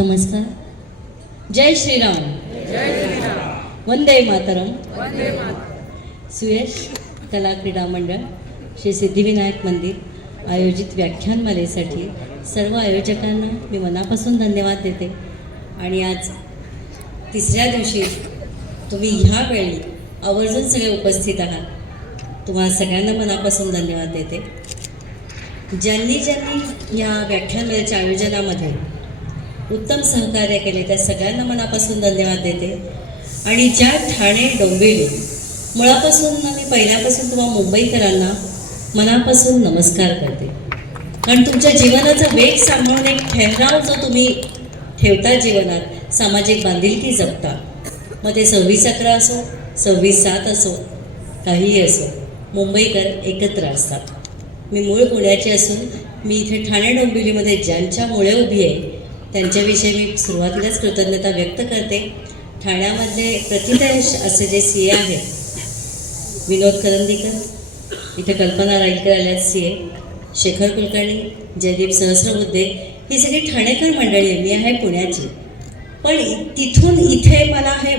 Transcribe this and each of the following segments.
नमस्कार. जय श्रीराम. वंदे मातरम. सुयश कला क्रीडा मंडळ, श्री सिद्धिविनायक मंदिर आयोजित व्याख्यानमालेसाठी सर्व आयोजकांना मी मनापासून धन्यवाद देते. आणि आज तिसऱ्या दिवशी तुम्ही ह्या वेळी आवर्जून सगळे उपस्थित आहात. तुम्हाला सगळ्यांना मनापासून धन्यवाद देते. ज्यांनी या व्याख्यानमालेच्या आयोजनामध्ये उत्तम सहकार्य केले त्या सगळ्यांना मनापासून धन्यवाद देते. आणि ज्या ठाणे डोंबिवली मुळापासून मी पहिल्यापासून तुम्हा मुंबईकरांना मनापासून नमस्कार करते. कारण तुमच्या जीवनाचा वेग सांभाळून एक ठहराव जो तुम्ही ठेवता जीवनात, सामाजिक बांधिलकी जपता, मग ते 26/11 असो 26/7 असो काहीही असो, मुंबईकर एकत्र असतात. मी मूळ पुण्याची असून मी इथे ठाणे डोंबिवलीमध्ये ज्यांच्यामुळे उभी आहे त्यांच्याविषयी मी सुरुवातीलाच कृतज्ञता व्यक्त करते. ठाण्यामध्ये प्रतिथयश असे जे सी ए आहेत, विनोद करंदीकर, इथे कल्पना राईलकर आल्या सी ए, शेखर कुलकर्णी, जयदीप सहस्रबुद्धे, ही सगळी ठाणेकर मंडळी आहे. मी आहे पुण्याची, पण तिथून इथे मला हे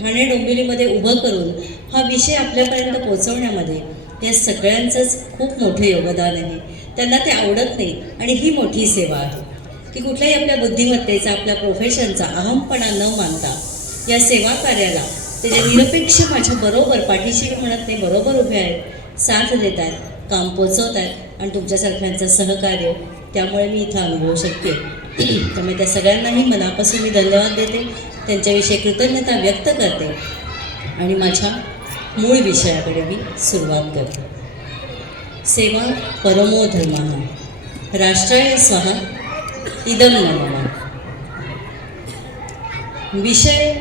ठाणे डोंबिवलीमध्ये उभं करून हा विषय आपल्यापर्यंत पोहोचवण्यामध्ये या सगळ्यांचंच खूप मोठं योगदान आहे. त्यांना ते आवडत नाही आणि ही मोठी सेवा आहे की कुठल्याही आपल्या बुद्धिमत्तेचा, आपल्या प्रोफेशनचा अहमपणा न मानता या सेवा कार्याला ते जे निरपेक्ष माझ्याबरोबर पाठीशी म्हणत नाही, बरोबर उभे आहेत, साथ देत आहेत, काम पोचवत आहेत आणि तुमच्यासारख्यांचं सहकार्य त्यामुळे मी इथं अनुभवू शकते. त्यामुळे त्या सगळ्यांनाही मनापासून मी धन्यवाद देते, त्यांच्याविषयी कृतज्ञता व्यक्त करते आणि माझ्या मूळ विषयाकडे मी सुरुवात करते. सेवा परमो धर्मः राष्ट्राय स्वः इदं न मम. विषय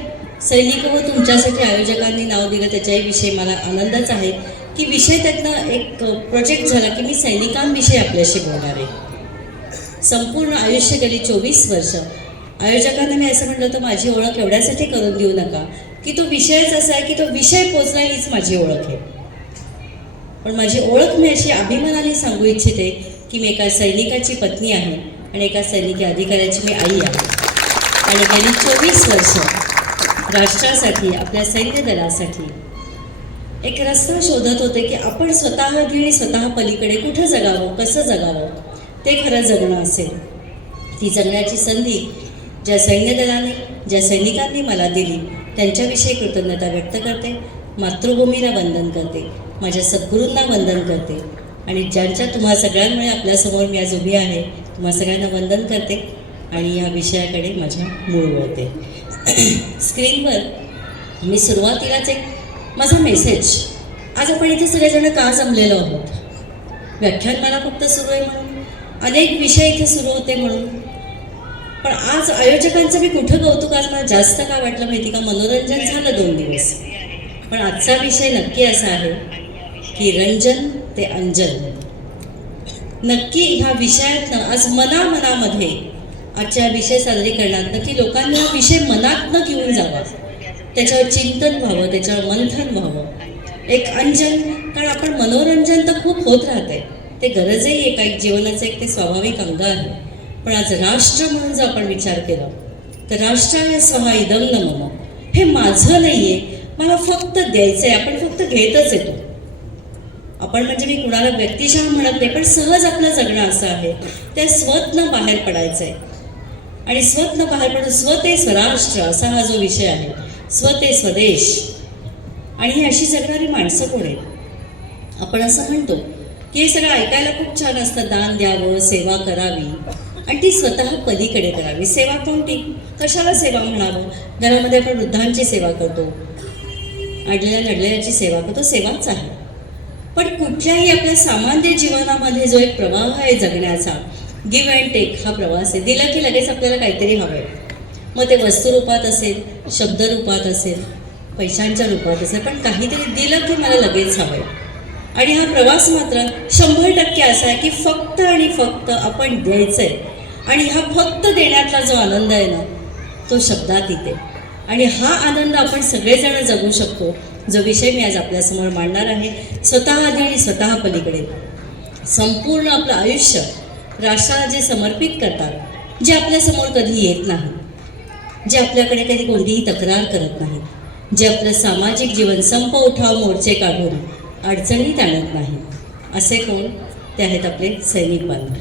सैनिक व तुमच्यासाठी आयोजकांनी नाव दिलं त्याच्याही मला आनंदच आहे की विषय त्यातनं एक प्रोजेक्ट झाला की मी सैनिकांविषयी आपल्याशी बोलणार आहे. संपूर्ण आयुष्य गेली 24 वर्ष आयोजकांना मी असं म्हटलं तर माझी ओळख एवढ्यासाठी करून देऊ नका की तो विषयच असा आहे की तो विषय पोचला हीच माझी ओळख आहे. पण माझी ओळख मी अशी अभिमानाने सांगू इच्छिते की मी एका सैनिकाची पत्नी आहे आणि एका सैनिकी अधिकाऱ्याची मी आई आहे. आणि गेली 24 वर्ष राष्ट्रासाठी, आपल्या सैन्य दलासाठी एक रस्ता शोधत होते की आपण स्वतः आणि स्वतः पलीकडे कुठं जगावं, कसं जगावं, ते खरं जगणं असेल. ती जगण्याची संधी ज्या सैन्य दलाने, ज्या सैनिकांनी मला दिली त्यांच्याविषयी कृतज्ञता व्यक्त करते. मातृभूमीला वंदन करते, माझ्या सद्गुरूंना वंदन करते आणि ज्यांच्या तुम्हा सगळ्यांमुळे आपल्यासमोर मी आज उभी आहे तुम्हा सगळ्यांना वंदन करते आणि या विषयाकडे माझ्या मूळ वळते. स्क्रीनवर मी सुरुवातीलाच एक माझा मेसेज, आज आपण इथे सगळेजण का जमलेलो आहोत, व्याख्यानमाला फक्त सुरू आहे म्हणून, अनेक विषय इथे सुरू होते म्हणून, पण आज आयोजकांचं मी कुठं कौतुक आज मला जास्त काय वाटलं माहिती का, मनोरंजन झालं 2 दिवस, पण आजचा विषय नक्की असा आहे की रंजन ते अंजन. नक्की ह्या विषयातनं आज मनामध्ये आजच्या विषय सादरीकरणात नक्की लोकांनी हा विषय मनातनं घेऊन जावा, त्याच्यावर चिंतन व्हावं, त्याच्यावर मंथन व्हावं. एक अंजन, कारण आपण मनोरंजन तर खूप होत राहतंय, ते गरजही आहे, काही जीवनाचं एक ते स्वाभाविक अंग आहे. पण आज राष्ट्र म्हणून जर आपण विचार केला तर राष्ट्राय स्वः इदं न मम, हे माझं नाही आहे, मला फक्त द्यायचं आहे. आपण फक्त घेतच येतो. आपण म्हणजे मी कुणाला व्यक्तिशः म्हणत नाही, पण सहज आपलं जगणं असं आहे. त्या स्वतनं बाहेर पडायचं आहे आणि स्वतनं बाहेर पडून स्व ते स्वराष्ट्र असा हा जो विषय आहे, स्व ते स्वदेश. आणि ही अशी जगणारी माणसं कोण आहेत. आपण असं म्हणतो की हे सगळं ऐकायला खूप छान असतं, दान द्यावं, सेवा करावी आणि ती स्वतः पलीकडे करावी. सेवा कोणती, कशाला सेवा म्हणावं. घरामध्ये आपण वृद्धांची सेवा करतो, अडलेल्या नडलेल्याची सेवा करतो, सेवाच आहे. पण कुठल्याही आपल्या सामान्य जीवनामध्ये जो एक प्रवाह आहे जगण्याचा, गिव्ह अँड टेक हा प्रवास आहे. दिला की लगेच आपल्याला काहीतरी हवं आहे, मग ते वस्तुरूपात असेल, शब्दरूपात असेल, पैशांच्या रूपात असेल, पण काहीतरी दिलं की मला लगेच हवं आहे. आणि हा प्रवास मात्र 100% असा आहे की फक्त आणि फक्त आपण द्यायचं आहे आणि हा फक्त देण्यातला जो आनंद आहे ना तो शब्दात येते. आणि हा आनंद आपण सगळेजण जगू शकतो, जो विषय मी आज आपल्यासमोर मांडणार आहे. स्वतः आधी आणि स्वतः पलीकडे संपूर्ण आपलं आयुष्य राष्ट्राला जे समर्पित करतात, जे आपल्यासमोर कधी येत नाही. जे आपल्याकडे कधी कोणतीही तक्रार करत नाहीत, जे आपलं सामाजिक जीवन संप उठाव मोर्चे काढून अडचणीत आणत नाही, असे कोण? ते आहेत आपले सैनिक बांधव.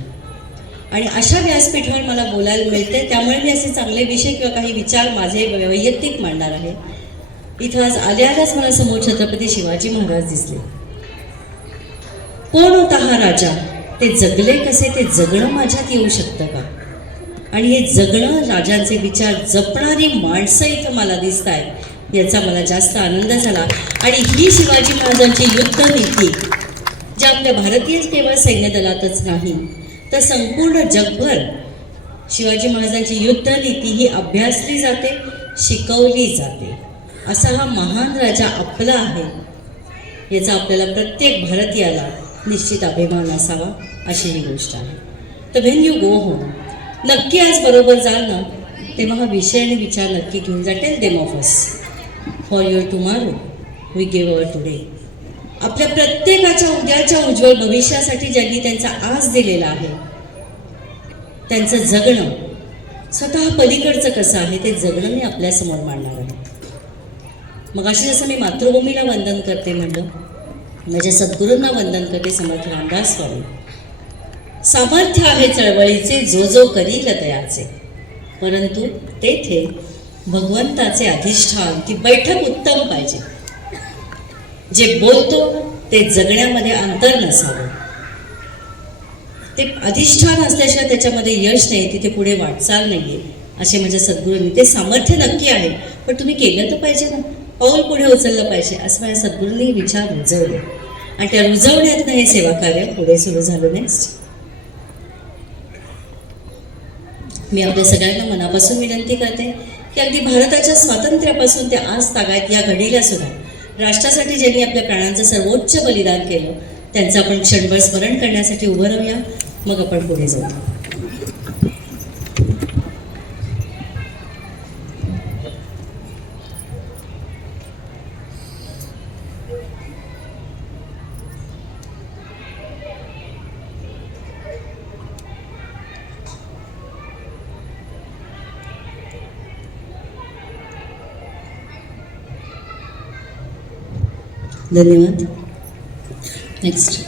आणि अशा व्यासपीठावर मला बोलायला मिळते, त्यामुळे मी असे चांगले विषय किंवा काही विचार माझे वैयक्तिक मांडणार आहे. इथं आज आल्याच मला समोर छत्रपती शिवाजी महाराज दिसले. कोण होता हा राजा? ते जगले कसे? ते जगणं माझ्यात येऊ शकतं का? आणि हे जगणं, राजांचे विचार जपणारी माणसं इथं मला दिसत आहेत, याचा मला जास्त आनंद झाला. आणि ही शिवाजी महाराजांची युद्धनीती, ज्या आपल्या भारतीय केवळ सैन्य दलातच नाही तर संपूर्ण जगभर शिवाजी महाराजांची युद्धनीती ही अभ्यासली जाते, शिकवली जाते. असा हा महान राजा आपला आहे, याचा आपल्याला प्रत्येक भारतीयाला निश्चित अभिमान असावा, अशी ही गोष्ट आहे. तर व्हेन यू गो होम, नक्की आज बरोबर जाल ना, तेव्हा हा विषय आणि विचार नक्की घेऊन जा. Tell them of us for your tomorrow we give our today. आपल्या प्रत्येकाच्या उद्याच्या उज्ज्वल भविष्यासाठी ज्यांनी त्यांचा आज दिलेला आहे, त्यांचं जगणं स्वतः पलीकडचं कसं आहे ते जगणं मी आपल्यासमोर मांडणार आहे. मग अशी जसं मी मातृभूमीला वंदन करते म्हणलं, माझ्या सद्गुरूंना वंदन करते, समर्थ रामदास स्वामी. सामर्थ्य आहे चळवळीचे, जो जो करील तयाचे, परंतु तेथे भगवंताचे अधिष्ठान, ती बैठक उत्तम पाहिजे. जे बोलतो ते जगण्यामध्ये अंतर नसावं, ते अधिष्ठान असल्याशिवाय त्याच्यामध्ये यश नाही, तिथे पुढे वाटचाल नाही आहे, असे माझ्या सद्गुरूंनी. ते सामर्थ्य नक्की आहे, पण तुम्ही केलं तर पाहिजे ना, पाऊल पुढे उचललं पाहिजे, असं माझ्या सद्गुरूंनी विचार रुजवले. आणि त्या रुजवण्यातनं हे सेवा कार्य पुढे सुरू झालं. नेक्स्ट, मी आपल्या सगळ्यांना मनापासून विनंती करते की अगदी भारताच्या स्वातंत्र्यापासून ते आज तागायत या घडीला सुद्धा राष्ट्रासाठी ज्यांनी आपल्या प्राणांचं सर्वोच्च बलिदान केलं, त्यांचं आपण क्षणभर स्मरण करण्यासाठी उभं राहूया, मग आपण पुढे जाऊ. धन्यवाद. नेक्स्ट,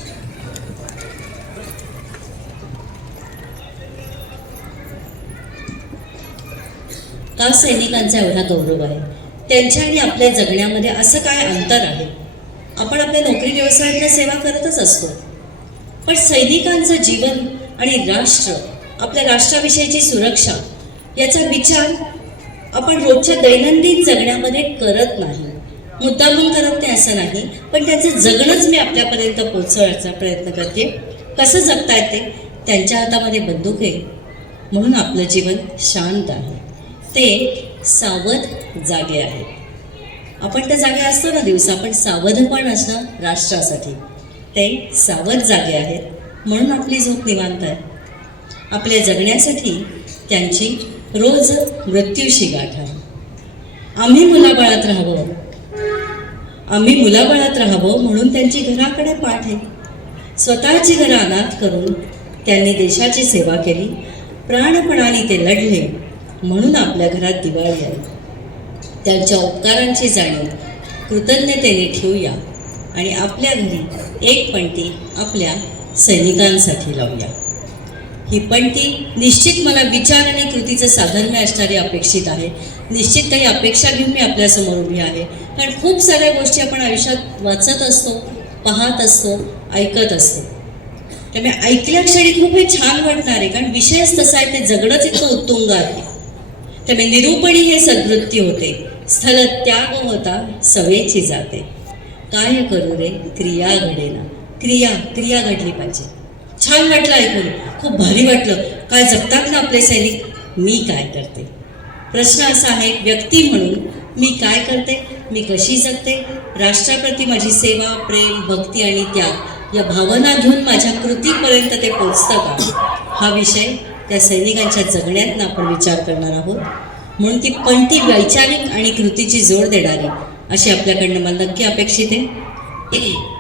का सैनिकांचा एवढा गौरव आहे? त्यांच्या आणि आपल्या जगण्यामध्ये असं काय अंतर आहे? आपण आपल्या नोकरी व्यवसायातल्या सेवा करतच असतो, पण सैनिकांचं जीवन आणि राष्ट्र, आपल्या राष्ट्राविषयीची सुरक्षा, याचा विचार आपण रोजच्या दैनंदिन जगण्यामध्ये करत नाही. मुद्दामून करत नाही असं नाही, पण त्याचं जगणंच मी आपल्यापर्यंत पोहोचवण्याचा प्रयत्न करते. कसं जगता येते? त्यांच्या हातामध्ये बंदूक आहे म्हणून आपलं जीवन शांत आहे, ते सावध जागे आहे. आपण तर जागे असतो ना दिवसा, पण सावध पण असणं राष्ट्रासाठी. ते सावध जागे आहेत म्हणून आपली झोप निवांत आहे. आपल्या जगण्यासाठी त्यांची रोज मृत्यूशी गाठ आहे. आम्ही मुलाबाळात राहावं, आम्ही मुलाबाळात राहावं म्हणून त्यांची घराकडे पाठ आहे. स्वतःची घरं अनाथ करून त्यांनी देशाची सेवा केली, प्राणपणाने ते लढले म्हणून आपल्या घरात दिवाळी आली. त्यांच्या उपकारांची जाणीव कृतज्ञतेने ठेवूया आणि आपल्या घरी एक पणती आपल्या सैनिकांसाठी लावूया. ही पणती निश्चित मला विचार आणि कृतीचं साधर्म्य असणारी अपेक्षित आहे. निश्चित काही अपेक्षा घेऊन मी आपल्यासमोर उभी आहे, कारण खूप साऱ्या गोष्टी आपण आयुष्यात वाचत असतो, पाहत असतो, ऐकत असतो. त्यामुळे ऐकल्या क्षणी खूप हे छान वाटणार आहे, कारण विषयच तसा आहे, ते जगणंच इतकं उत्तुंग आहे. त्यामुळे निरूपणी हे सद्वृत्ती होते, स्थल त्याग होता सवेची जाते. काय करू रे क्रिया घडेना, क्रिया घडली पाहिजे. छान वाटलं ऐकून, खूप भारी वाटलं. काय जगतात ना आपले सैनिक. मी काय करते? प्रश्न असा आहे, व्यक्ती म्हणून मी काय करते, मी कशी जगते, राष्ट्राप्रती माझी सेवा, प्रेम, भक्ती आणि त्याग या भावना घेऊन माझ्या कृतीपर्यंत ते पोचतं का? हा विषय त्या सैनिकांच्या जगण्यातनं आपण विचार करणार आहोत. म्हणून ती पणती वैचारिक आणि कृतीची जोड देणारी अशी आपल्याकडनं मला नक्की अपेक्षित आहे.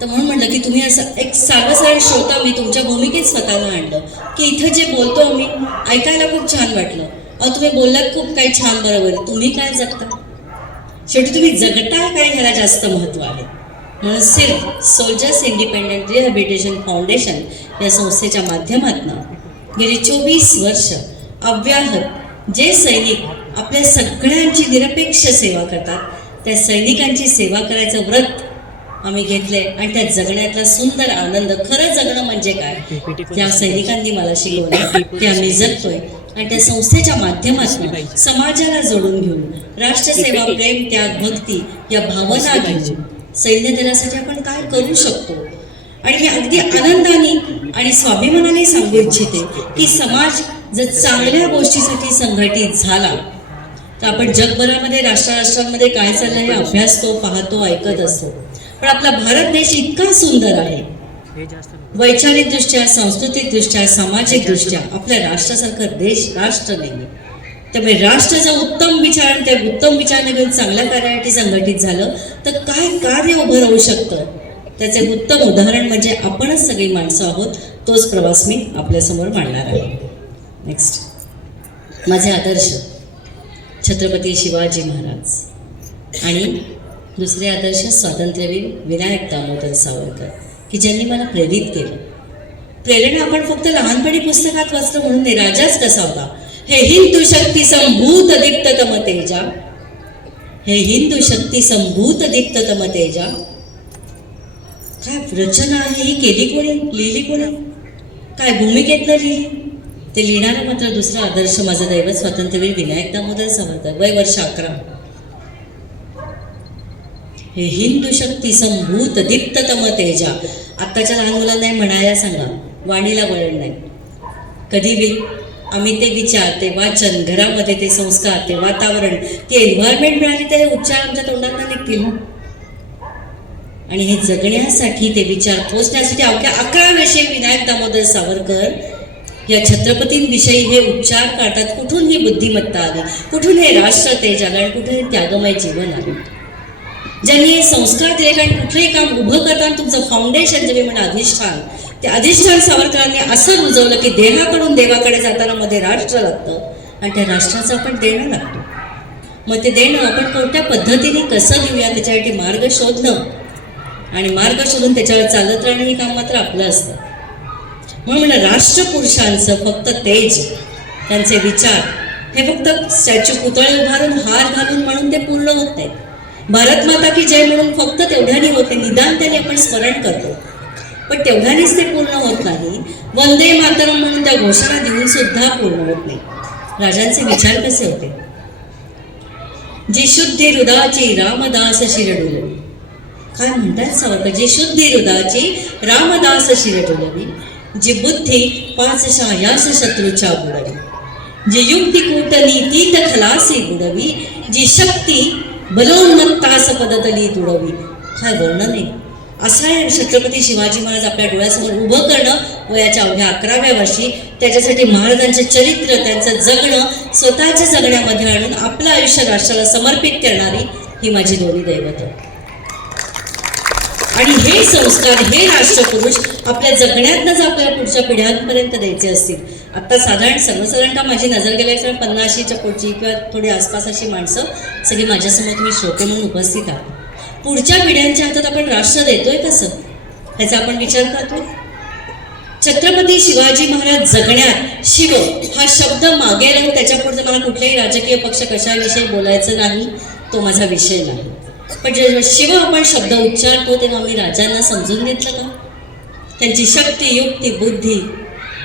तर म्हणून म्हटलं की तुम्ही असं एक साधं श्रोता, मी तुमच्या भूमिकेत स्वतःला आणलं की इथं जे बोलतो आम्ही ऐकायला खूप छान वाटलं. अहो तुम्ही बोललात खूप काही छान, बरोबर. तुम्ही काय जगता, शेवटी तुम्ही जगताय काय ह्याला जास्त महत्त्व आहे. म्हणून सिर्फ सोल्जर्स इंडिपेंडेंट रिहॅबिलिटेशन फाउंडेशन या संस्थेच्या माध्यमातून गेली 24 वर्ष अव्याहत जे सैनिक आपल्या सगळ्यांची निरपेक्ष सेवा करतात, त्या सैनिकांची सेवा करायचं व्रत आम्ही घेतले आणि त्या जगण्यातला सुंदर आनंद, खरं जगणं म्हणजे काय, त्या सैनिकांनी मला शिकवलं, ते आम्ही जगतोय. आणि त्या संस्थेच्या माध्यमातून समाजाला जोडून घेऊन राष्ट्रसेवा, प्रेम, त्याग, भक्ती या भावना घेऊन सैन्य दलासाठी आपण काय करू शकतो. आणि मी अगदी आनंदाने आणि स्वाभिमानाने सांगू इच्छिते की समाज जर चांगल्या गोष्टीसाठी संघटित झाला तर आपण जगभरामध्ये राष्ट्रांमध्ये काय चाललंय हे अभ्यासतो, पाहतो, ऐकत असतो. पण आपला भारत देश इतका सुंदर आहे, वैचारिकदृष्ट्या, सांस्कृतिकदृष्ट्या, सामाजिकदृष्ट्या आपल्या राष्ट्रासारखं राष्ट्र नाही. त्यामुळे राष्ट्र जर उत्तम विचार, त्या उत्तम विचाराने घेऊन चांगल्या कार्यासाठी संघटित झालं तर काय कार्य उभं राहू शकतं, त्याचे उत्तम उदाहरण म्हणजे आपणच सगळी माणसं आहोत. तोच प्रवास मी आपल्यासमोर मांडणार आहे. नेक्स्ट, माझे आदर्श छत्रपती शिवाजी महाराज आणि दुसरे आदर्श स्वातंत्र्यवीर विनायक दामोदर सावरकर, की ज्यांनी मला प्रेरित केलं. प्रेरणा आपण फक्त लहानपणी पुस्तकात वाचलं म्हणून नाही. राजाच कसा होता, हे हिंदू शक्ती संभूत दीप्ततम तेजा, हे हिंदू शक्ती संभूत दीप्ततम तेजा. काय रचना आहे ही, केली कोणी, लिहिली कोणी, काय भूमिकेतनं लिहिली. ते लिहिणारा मात्र दुसरा आदर्श माझं दैवत स्वातंत्र्यवीर विनायक दामोदर सावरकर, वय वर्ष 11. हे हिंदू शक्ती संभूत दीप्ततम तेजा. आत्ताच्या लहान मुलांना म्हणायला सांगा, वाणीला वळण नाही. कधी बी आम्ही ते विचार, ते वाचन, घरामध्ये ते संस्कार, ते वातावरण, ते एन्व्हायरमेंट मिळाली तर हे उच्चार आमच्या तोंडातून निघतील. आणि हे जगण्यासाठी, ते विचार पोचण्यासाठी अवघ्या 11 वर्षे विनायक दामोदर सावरकर या छत्रपतींविषयी हे उच्चार काढतात. कुठून ही बुद्धिमत्ता आली, कुठून हे राष्ट्र तेज आलं आणि कुठून हे त्यागमय जीवन आलं. ज्यांनी हे संस्कार दिले, कारण कुठलंही काम उभं करताना तुमचं फाउंडेशन, जे मी म्हणा अधिष्ठान, ते अधिष्ठान सावरकरांनी असं रुजवलं की देहाकडून देवाकडे जाताना मध्ये राष्ट्र लागतं आणि त्या राष्ट्राचं आपण देणं लागतो. मग ते देणं आपण कोणत्या पद्धतीने कसं देऊया त्याच्यासाठी मार्ग शोधणं आणि मार्ग शोधून त्याच्यावर चालत राहणं हे काम मात्र आपलं असतं. म्हणून राष्ट्रपुरुषांचं फक्त तेज, त्यांचे विचार हे फक्त स्टॅच्यू, पुतळे उभारून, हार घालून म्हणून ते पूर्ण होत नाहीत. भारत माता की जय म्हणून फक्त तेवढ्याने होते, निदान त्याने आपण स्मरण करतो, पण तेवढ्यानेच ते पूर्ण होत नाही. वंदे मातरम म्हणून त्या घोषणा देऊन सुद्धा पूर्ण होत नाही. राजांचे विचार कसे होते, जी शुद्धी हृदयाची रामदास शिरडुलवी. काय म्हणतात सावरकर, जी शुद्धी हृदयाची रामदास शिरडुलवी, जी बुद्धी 5 यास शत्रूच्या बुडवी, जी युक्ती कूटनीतीत खलासी बुडवी, जी शक्ती बलोन्मत्तास पदतली तुडवी. काय वर्णन आहे. असा आहे छत्रपती शिवाजी महाराज आपल्या डोळ्यासमोर उभं करणं वयाच्या अवघ्या 11व्या वर्षी. त्याच्यासाठी महाराजांचे चरित्र, त्यांचं जगणं स्वतःच्या जगण्यामध्ये आणून आपलं आयुष्य राष्ट्राला समर्पित करणारी ही माझी दोन्ही दैवत. आणि हे संस्कार, हे राष्ट्रपुरुष आपल्या जगण्यातनं जर आपल्याला पुढच्या पिढ्यांपर्यंत द्यायचे असतील, आत्ता सर्वसाधारणतः माझी नजर गेल्या 50च्या पुढची किंवा थोडी आसपास अशी माणसं सगळी माझ्यासमोर तुम्ही श्रोते म्हणून उपस्थित आहात. पुढच्या पिढ्यांच्या हातात आपण राष्ट्र देतोय कसं, ह्याचा आपण विचार करतो. छत्रपती शिवाजी महाराज जगण्यात शिव हा शब्द मागे राहून त्याच्या पुढे मला कुठल्याही राजकीय पक्ष कशाविषयी बोलायचं नाही, तो माझा विषय नाही. पण जेव्हा शिव आपण शब्द उच्चारतो तेव्हा आम्ही राजांना समजून घेतलं का, त्यांची शक्ती, युक्ती, बुद्धी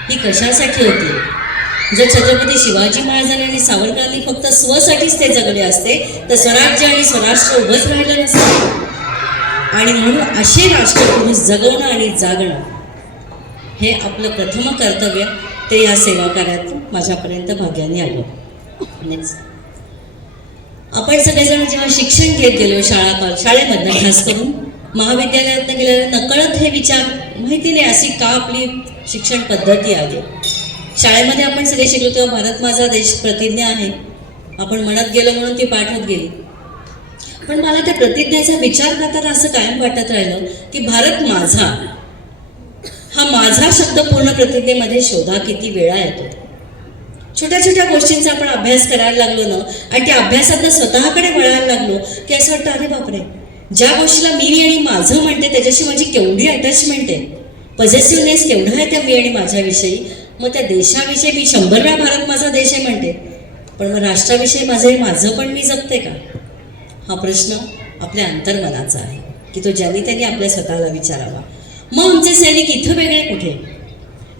ही कशासाठी होती. जर छत्रपती शिवाजी महाराजांनी आणि सावरकरांनी फक्त स्वसाठीच ते जगले असते तर स्वराज्य आणि स्वराष्ट्र उभंच राहिलं नसतं. आणि म्हणून असे राष्ट्रपुरुष जगवणं आणि जागणं हे आपलं प्रथम कर्तव्य. ते या सेवा कार्यात माझ्यापर्यंत भाग्याने आलं. आपण सगळेजण जेव्हा शिक्षण घेत गेलो शाळेमधनं, खास करून महाविद्यालयातनं गेल्यावर नकळत हे विचार, माहिती नाही अशी का आपली शिक्षण पद्धती आहे. शाळेमध्ये आपण सगळे शिकलो तेव्हा भारत माझा देश प्रतिज्ञा आहे आपण म्हणत गेलो म्हणून ती पाठ होत गेली. पण मला त्या प्रतिज्ञेचा विचार करताना असं कायम वाटत राहिलं की भारत माझा हा माझा शब्द पूर्ण प्रतिज्ञेमध्ये शोधा किती वेळा येतो. छोट्या छोट्या गोष्टींचा आपण अभ्यास करायला लागलो ना आणि त्या अभ्यासातनं स्वतःकडे वळायला लागलो की असं वाटतं अरे बापरे, ज्या गोष्टीला मी आणि माझं म्हणते त्याच्याशी माझी केवढी अटॅचमेंट आहे, पॉझिटिव्हनेस केवढा आहे त्या मी आणि माझ्याविषयी. मग त्या देशाविषयी मी 100 वेळा भारत माझा देश आहे म्हणते, पण मग राष्ट्राविषयी माझं पण मी जगते का? हा प्रश्न आपल्या अंतर्मनाचा आहे की तो ज्यांनी त्यांनी आपल्या स्वतःला विचारावा. मग आमचे सैनिक इथं वेगळे कुठे?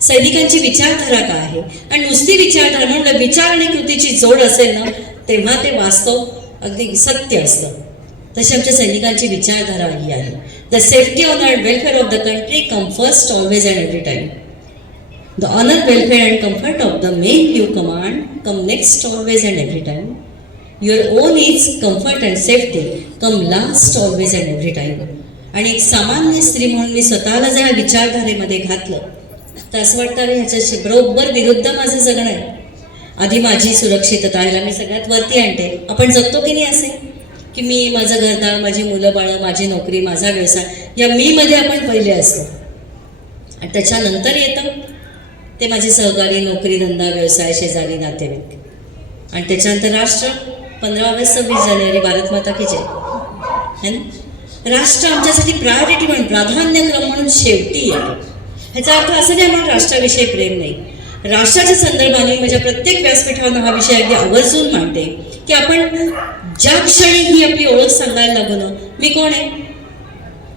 सैनिकांची विचारधारा काय आहे? आणि नुसती विचारधारा म्हणून विचार आणि कृतीची जोड असेल ना तेव्हा ते वास्तव अगदी सत्य असतं. तशी आमच्या सैनिकांची विचारधारा ही आहे. The safety honour and welfare of the country come first always and every time. The honour welfare and comfort of the men you command come next always and every time. Your own is comfort and safety come last always and every time. आणि एक सामान्य स्त्री म्हणून मी स्वतःला जर विचारधारेमध्ये घातलं तर असं वाटतं अरे ह्याच्याशी बरोबर विरुद्ध माझं जगणं आहे. आधी माझी सुरक्षितता ह्याला मी सगळ्यात वरती आणते. आपण जगतो की नाही असे की मी, माझं घरदार, माझी मुलं बाळं, माझी नोकरी, माझा व्यवसाय, या मी मध्ये आपण पहिले असतो आणि त्याच्यानंतर येतं ते माझे सहकारी, नोकरी, धंदा, व्यवसाय, शेजारी, नातेवाईक आणि त्याच्यानंतर राष्ट्र. 15 ऑगस्ट 26 जानेवारी भारत माता की जय है ना. राष्ट्र आमच्यासाठी प्रायोरिटी म्हणून, प्राधान्यक्रम म्हणून शेवटी येतो. ह्याचा अर्थ असं नाही म्हणून राष्ट्राविषयी प्रेम नाही. राष्ट्राच्या संदर्भाने माझ्या प्रत्येक व्यासपीठावर हा विषय अगदी आवर्जून मांडते की आपण ज्या क्षणी ही आपली ओळख सांगायला लागू ना, मी कोण आहे?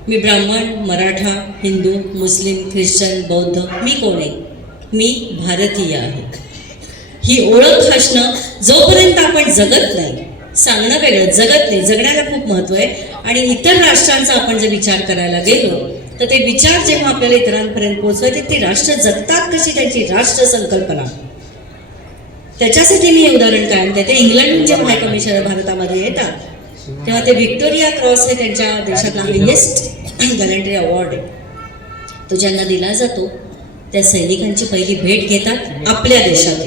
मी ब्राह्मण, मराठा, हिंदू, मुस्लिम, ख्रिश्चन, बौद्ध, मी कोण आहे? मी भारतीय आहे. ही ओळख असणं जोपर्यंत आपण जगत नाही, सांगणं वेगळं, जगत नाही, जगण्याला खूप महत्त्व आहे. आणि इतर राष्ट्रांचा आपण जर विचार करायला गेलो तर ते विचार जेव्हा आपल्याला इतरांपर्यंत पोहोचवायचे, ते राष्ट्र जगतात कशी, त्यांची राष्ट्र संकल्पना. त्याच्यासाठी मी हे उदाहरण कायम देते. इंग्लंडहून जेव्हा हाय कमिशनर भारतामध्ये येतात तेव्हा ते व्हिक्टोरिया क्रॉस हे त्यांच्या देशातला हायेस्ट गॅलंट्री अवॉर्ड आहे, तो ज्यांना दिला जातो त्या सैनिकांची पहिली भेट घेतात आपल्या देशात.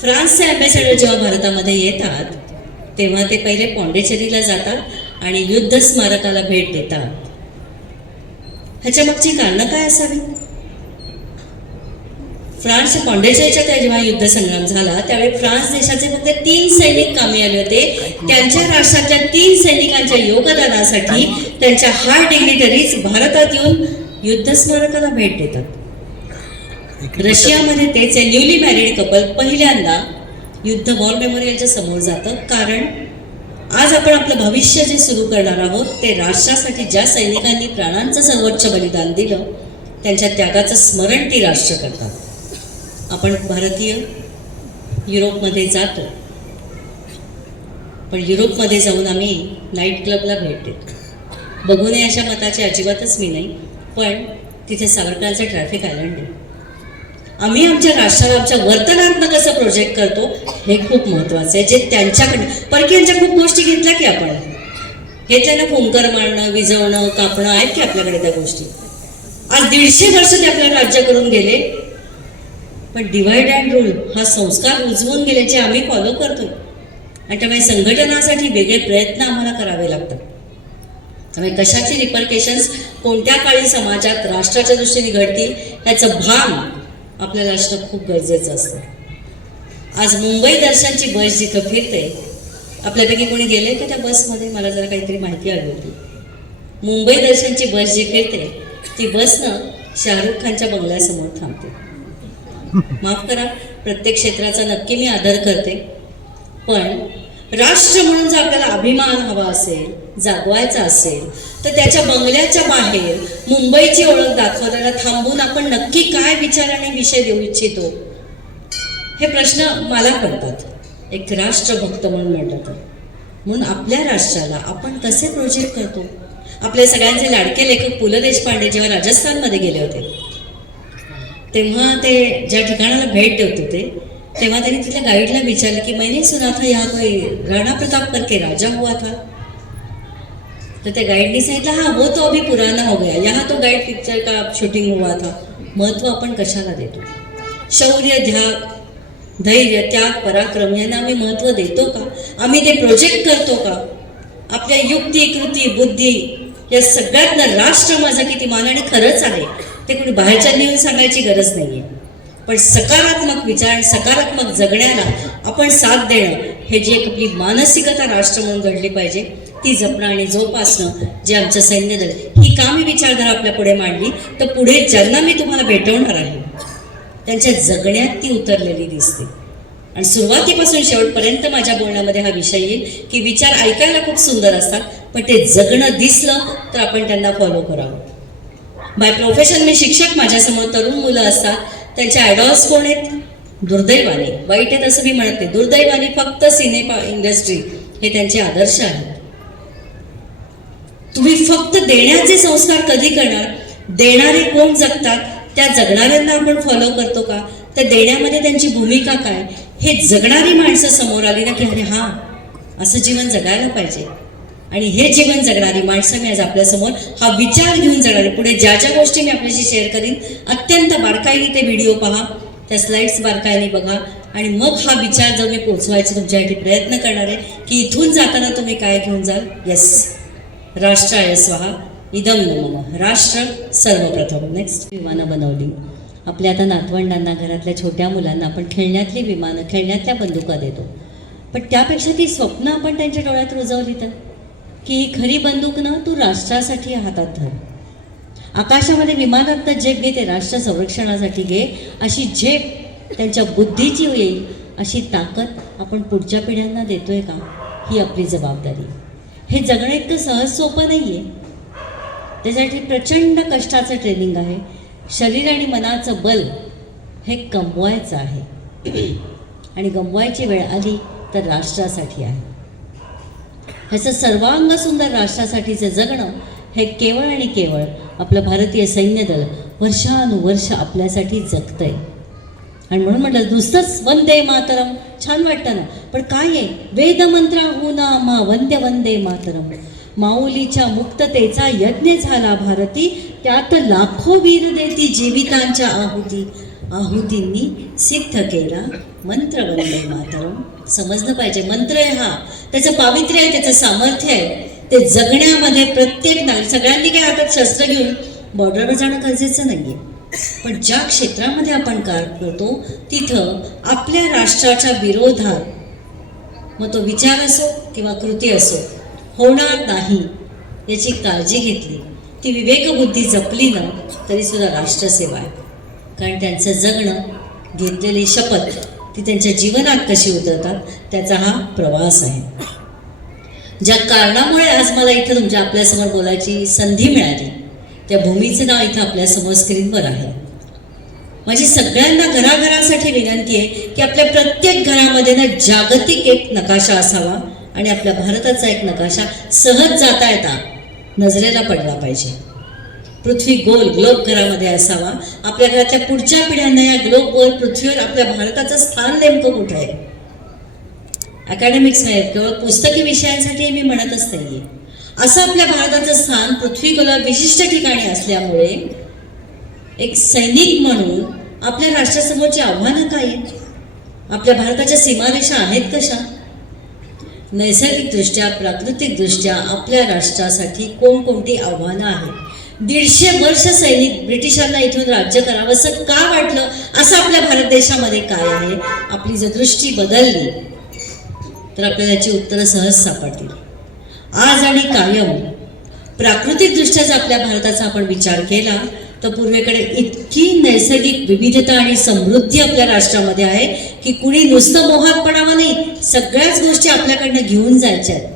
फ्रान्सचे अँबॅसेडर जेव्हा भारतामध्ये येतात तेव्हा ते पहिले पॉंडिचेरीला जातात आणि युद्ध स्मारकाला भेट देतात. ह्याच्या मागची कारणं काय असावी? फ्रान्सच्या पॉंडिचेरीच्या त्या जेव्हा युद्ध संग्राम झाला त्यावेळी फ्रान्स देशाचे फक्त 3 सैनिक कामी आले होते. त्यांच्या राष्ट्राच्या 3 सैनिकांच्या योगदानासाठी त्यांच्या हाय डिग्निटरीज भारतात येऊन युद्ध स्मारकाला भेट देतात. रशियामध्ये तेच न्यूली मॅरिड कपल पहिल्यांदा युद्ध वॉर मेमोरियलच्या समोर जातं. कारण आज आपण आपलं भविष्य जे सुरू करणार आहोत ते राष्ट्रासाठी ज्या सैनिकांनी प्राणांचं सर्वोच्च बलिदान दिलं त्यांच्या त्यागाचं स्मरण ती राष्ट्र करतात. आपण भारतीय युरोपमध्ये जातो, पण युरोपमध्ये जाऊन आम्ही नाईट क्लबला भेट देतो. बघू नये अशा मताची अजिबातच मी नाही, पण तिथे सावरकरांचं ट्रॅफिक आयलंड आहे. आम्ही आमच्या राष्ट्राला आमच्या वर्तनातनं कसं प्रोजेक्ट करतो हे खूप महत्त्वाचं आहे. जे त्यांच्याकडे परकीयांच्या खूप गोष्टी घेतल्या की आपण घेतल्या ना, फुंकर मारणं, विझवणं, कापणं आहेत की आपल्याकडे त्या गोष्टी. आज 150 वर्ष ते आपल्याला राज्य करून गेले, पण डिवाइड अँड रूल हा संस्कार रुजवून गेले जे आम्ही फॉलो करतो. आणि त्यामुळे संघटनासाठी वेगळे प्रयत्न आम्हाला करावे लागतात. त्यामुळे कशाची रिपरकेशन्स कोणत्या काळी समाजात राष्ट्राच्या दृष्टीने घडतील याचं भान आपल्याला असणं खूप गरजेचं असतं. आज मुंबई दर्शनची बस जिथं फिरते, आपल्यापैकी कोणी गेले का त्या बसमध्ये? मला जरा काहीतरी माहिती हवी होती. मुंबई दर्शनची बस जी फिरते ती बसनं शाहरुख खानच्या बंगल्यासमोर थांबते. माफ करा, प्रत्येक क्षेत्राचा नक्की मी आदर करते, पण राष्ट्र म्हणून जर आपल्याला अभिमान हवा असेल, जागवायचा असेल, तर त्याच्या बंगल्याच्या बाहेर मुंबईची ओळख दाखवताना थांबून आपण नक्की काय विचार आणि विषय देऊ इच्छितो हे प्रश्न मला पडतात. एक राष्ट्रभक्त म्हणून म्हटलं तर, म्हणून आपल्या राष्ट्राला आपण कसे प्रोजेक्ट करतो. आपले सगळ्यांचे लाडके लेखक पु ल देशपांडे जेव्हा राजस्थानमध्ये गेले होते तेव्हा ते ज्या ठिकाणाला भेट देत होते तेव्हा त्यांनी तिथल्या गाईडला विचारलं की मैंने सुना था यहाँ कोई राणा प्रताप करके राजा हुआ था. तर त्या गाईडनी सांगितलं हाँ वो तो अभी पुराना हो गया, यहाँ तो गाइड पिक्चर का शूटिंग हुआ था. महत्त्व आपण कशाला देतो? शौर्य, धैर्य, त्याग, पराक्रम यांना आम्ही महत्त्व देतो का? आम्ही ते प्रोजेक्ट करतो का? आपल्या युक्ती, कृती, बुद्धी या सगळ्यातनं राष्ट्र माझा किती मान, आणि खरंच आहे ते कोणी बाहेरच्या नेऊन सांगायची गरज नाही आहे. पण सकारात्मक विचार, सकारात्मक जगण्याला आपण साथ देणं, हे जी एक आपली मानसिकता राष्ट्र म्हणून घडली पाहिजे, ती जपणं आणि जोपासणं जे आमचं सैन्यदल, ही का मी विचारधारा आपल्या पुढे मांडली, तर पुढे ज्यांना मी तुम्हाला भेटवणार आहे त्यांच्या जगण्यात ती उतरलेली दिसते. आणि सुरुवातीपासून शेवटपर्यंत माझ्या बोलण्यामध्ये हा विषय येईल की विचार ऐकायला खूप सुंदर असतात, पण ते जगणं दिसलं तर आपण त्यांना फॉलो करावं. बाय प्रोफेशन मी शिक्षक. माझ्यासमोर तरुण मुलं असतात. त्यांच्या आयडॉल्स कोण आहेत? दुर्दैवाने, वाईट आहेत असं मी म्हणत नाही, दुर्दैवाने फक्त सिनेमा इंडस्ट्री हे त्यांचे आदर्श आहेत. तुम्ही फक्त देण्याचे संस्कार कधी करणार? देणारे कोण जगतात त्या जगणाऱ्यांना आपण फॉलो करतो का? तर देण्यामध्ये त्यांची भूमिका काय, हे जगणारी माणसं समोर आली ना की अरे हां, असं जीवन जगायला पाहिजे. आणि हे जीवन जगणारी माणसं मी आज आपल्यासमोर हा विचार घेऊन जाणार आहे. पुढे ज्या ज्या गोष्टी मी आपल्याशी शेअर करीन, अत्यंत बारकाईने ते व्हिडिओ पहा, त्या स्लाइड्स बारकाईने बघा, आणि मग हा विचार जो मी पोचवायचा तुमच्यासाठी प्रयत्न करणार आहे की इथून जाताना तुम्ही काय घेऊन जाल. येस, राष्ट्राय स्वाहा इदम नमः. राष्ट्र सर्वप्रथम. नेक्स्ट, विमानं बनवली. आपल्या आता नातवंडांना, घरातल्या छोट्या मुलांना आपण खेळण्यातली विमानं, खेळण्यातल्या बंदुका देतो, पण त्यापेक्षा ती स्वप्न आपण त्यांच्या डोळ्यात रुजवली तर, की ही खरी बंदूक ना तू राष्ट्रासाठी हातात धर. आकाशामध्ये विमानातनं झेप घे, ते राष्ट्र संरक्षणासाठी घे. अशी झेप त्यांच्या बुद्धीची होईल, अशी ताकद आपण पुढच्या पिढ्यांना देतोय का, ही आपली जबाबदारी. हे जगणं इतकं सहज सोपं नाही आहे. त्यासाठी प्रचंड कष्टाचं ट्रेनिंग आहे. शरीर आणि मनाचं बल हे कमवायचं आहे, आणि गमवायची वेळ आली तर राष्ट्रासाठी आहे. ह्याचं सर्वांग सुंदर राष्ट्रासाठीचं जगणं हे केवळ आणि केवळ आपलं भारतीय सैन्यदल वर्षानुवर्ष आपल्यासाठी जगतंय. आणि म्हणून म्हटलं नुसतंच वंदे मातरम छान वाटतं ना, पण काय आहे, वेदमंत्राहून मा वंद्य वंदे मातरम. माऊलीच्या मुक्ततेचा यज्ञ झाला भारती, त्यात लाखो वीर देती जीवितांच्या आहुती. आहुतींनी सिद्ध केला मंत्र वंदे मातरम. समजलं पाहिजे, मंत्र आहे हा, त्याचं पावित्र्य आहे, त्याचं सामर्थ्य आहे. ते जगण्यामध्ये प्रत्येक सगळ्यांनी काय हातात शस्त्र घेऊन बॉर्डरवर जाणं गरजेचं नाही आहे, पण ज्या क्षेत्रामध्ये आपण कार्य करतो तिथं आपल्या राष्ट्राच्या विरोधात, मग तो विचार असो किंवा कृती असो, होणार नाही याची काळजी घेतली, ती विवेकबुद्धी जपली ना, तरीसुद्धा राष्ट्रसेवा आहे. कारण त्यांचं जगणं, घेतलेली शपथ ती त्यांच्या जीवनात कशी उतरतात त्याचा हा प्रवास आहे. ज्या कारणामुळे आज मला इथं तुमच्या आपल्यासमोर बोलायची संधी मिळाली, त्या भूमीचं नाव इथं आपल्यासमोर स्क्रीनवर आहे. माझी सगळ्यांना घराघरासाठी विनंती आहे की आपल्या प्रत्येक घरामध्ये ना जागतिक एक नकाशा असावा, आणि आपल्या भारताचा एक नकाशा सहज जाता येता नजरेला पडला पाहिजे. पृथ्वी गोल ग्लोब घरामध्ये असावा. आपल्या घरातल्या पुढच्या पिढ्यांना या ग्लोबवर, पृथ्वीवर आपल्या भारताचं स्थान नेमकं कुठं आहे. अकॅडमिक्स नाही, केवळ पुस्तकी विषयांसाठी मी म्हणतच नाही आहे. असं आपल्या भारताचं स्थान पृथ्वी गोलावर विशिष्ट ठिकाणी असल्यामुळे एक सैनिक म्हणून आपल्या राष्ट्रासमोरची आव्हानं काय आहेत, आपल्या भारताच्या सीमारेषा आहेत कशा. नैसर्गिकदृष्ट्या, प्राकृतिकदृष्ट्या आपल्या राष्ट्रासाठी कोणकोणती आव्हानं आहेत. 150 वर्ष सैनिक ब्रिटिशांना इथून राज्य करावं असं का वाटलं, असं आपल्या भारत देशामध्ये काय आहे. आपली जर दृष्टी बदलली तर आपल्याला याची उत्तरं सहज सापडतील. आज आणि कायम प्राकृतिकदृष्ट्या जर आपल्या भारताचा आपण विचार केला तर पूर्वेकडे इतकी नैसर्गिक विविधता आणि समृद्धी आपल्या राष्ट्रामध्ये आहे की कुणी नुसतं मोहात पडावं नाही, सगळ्याच गोष्टी आपल्याकडनं घेऊन जायच्या आहेत.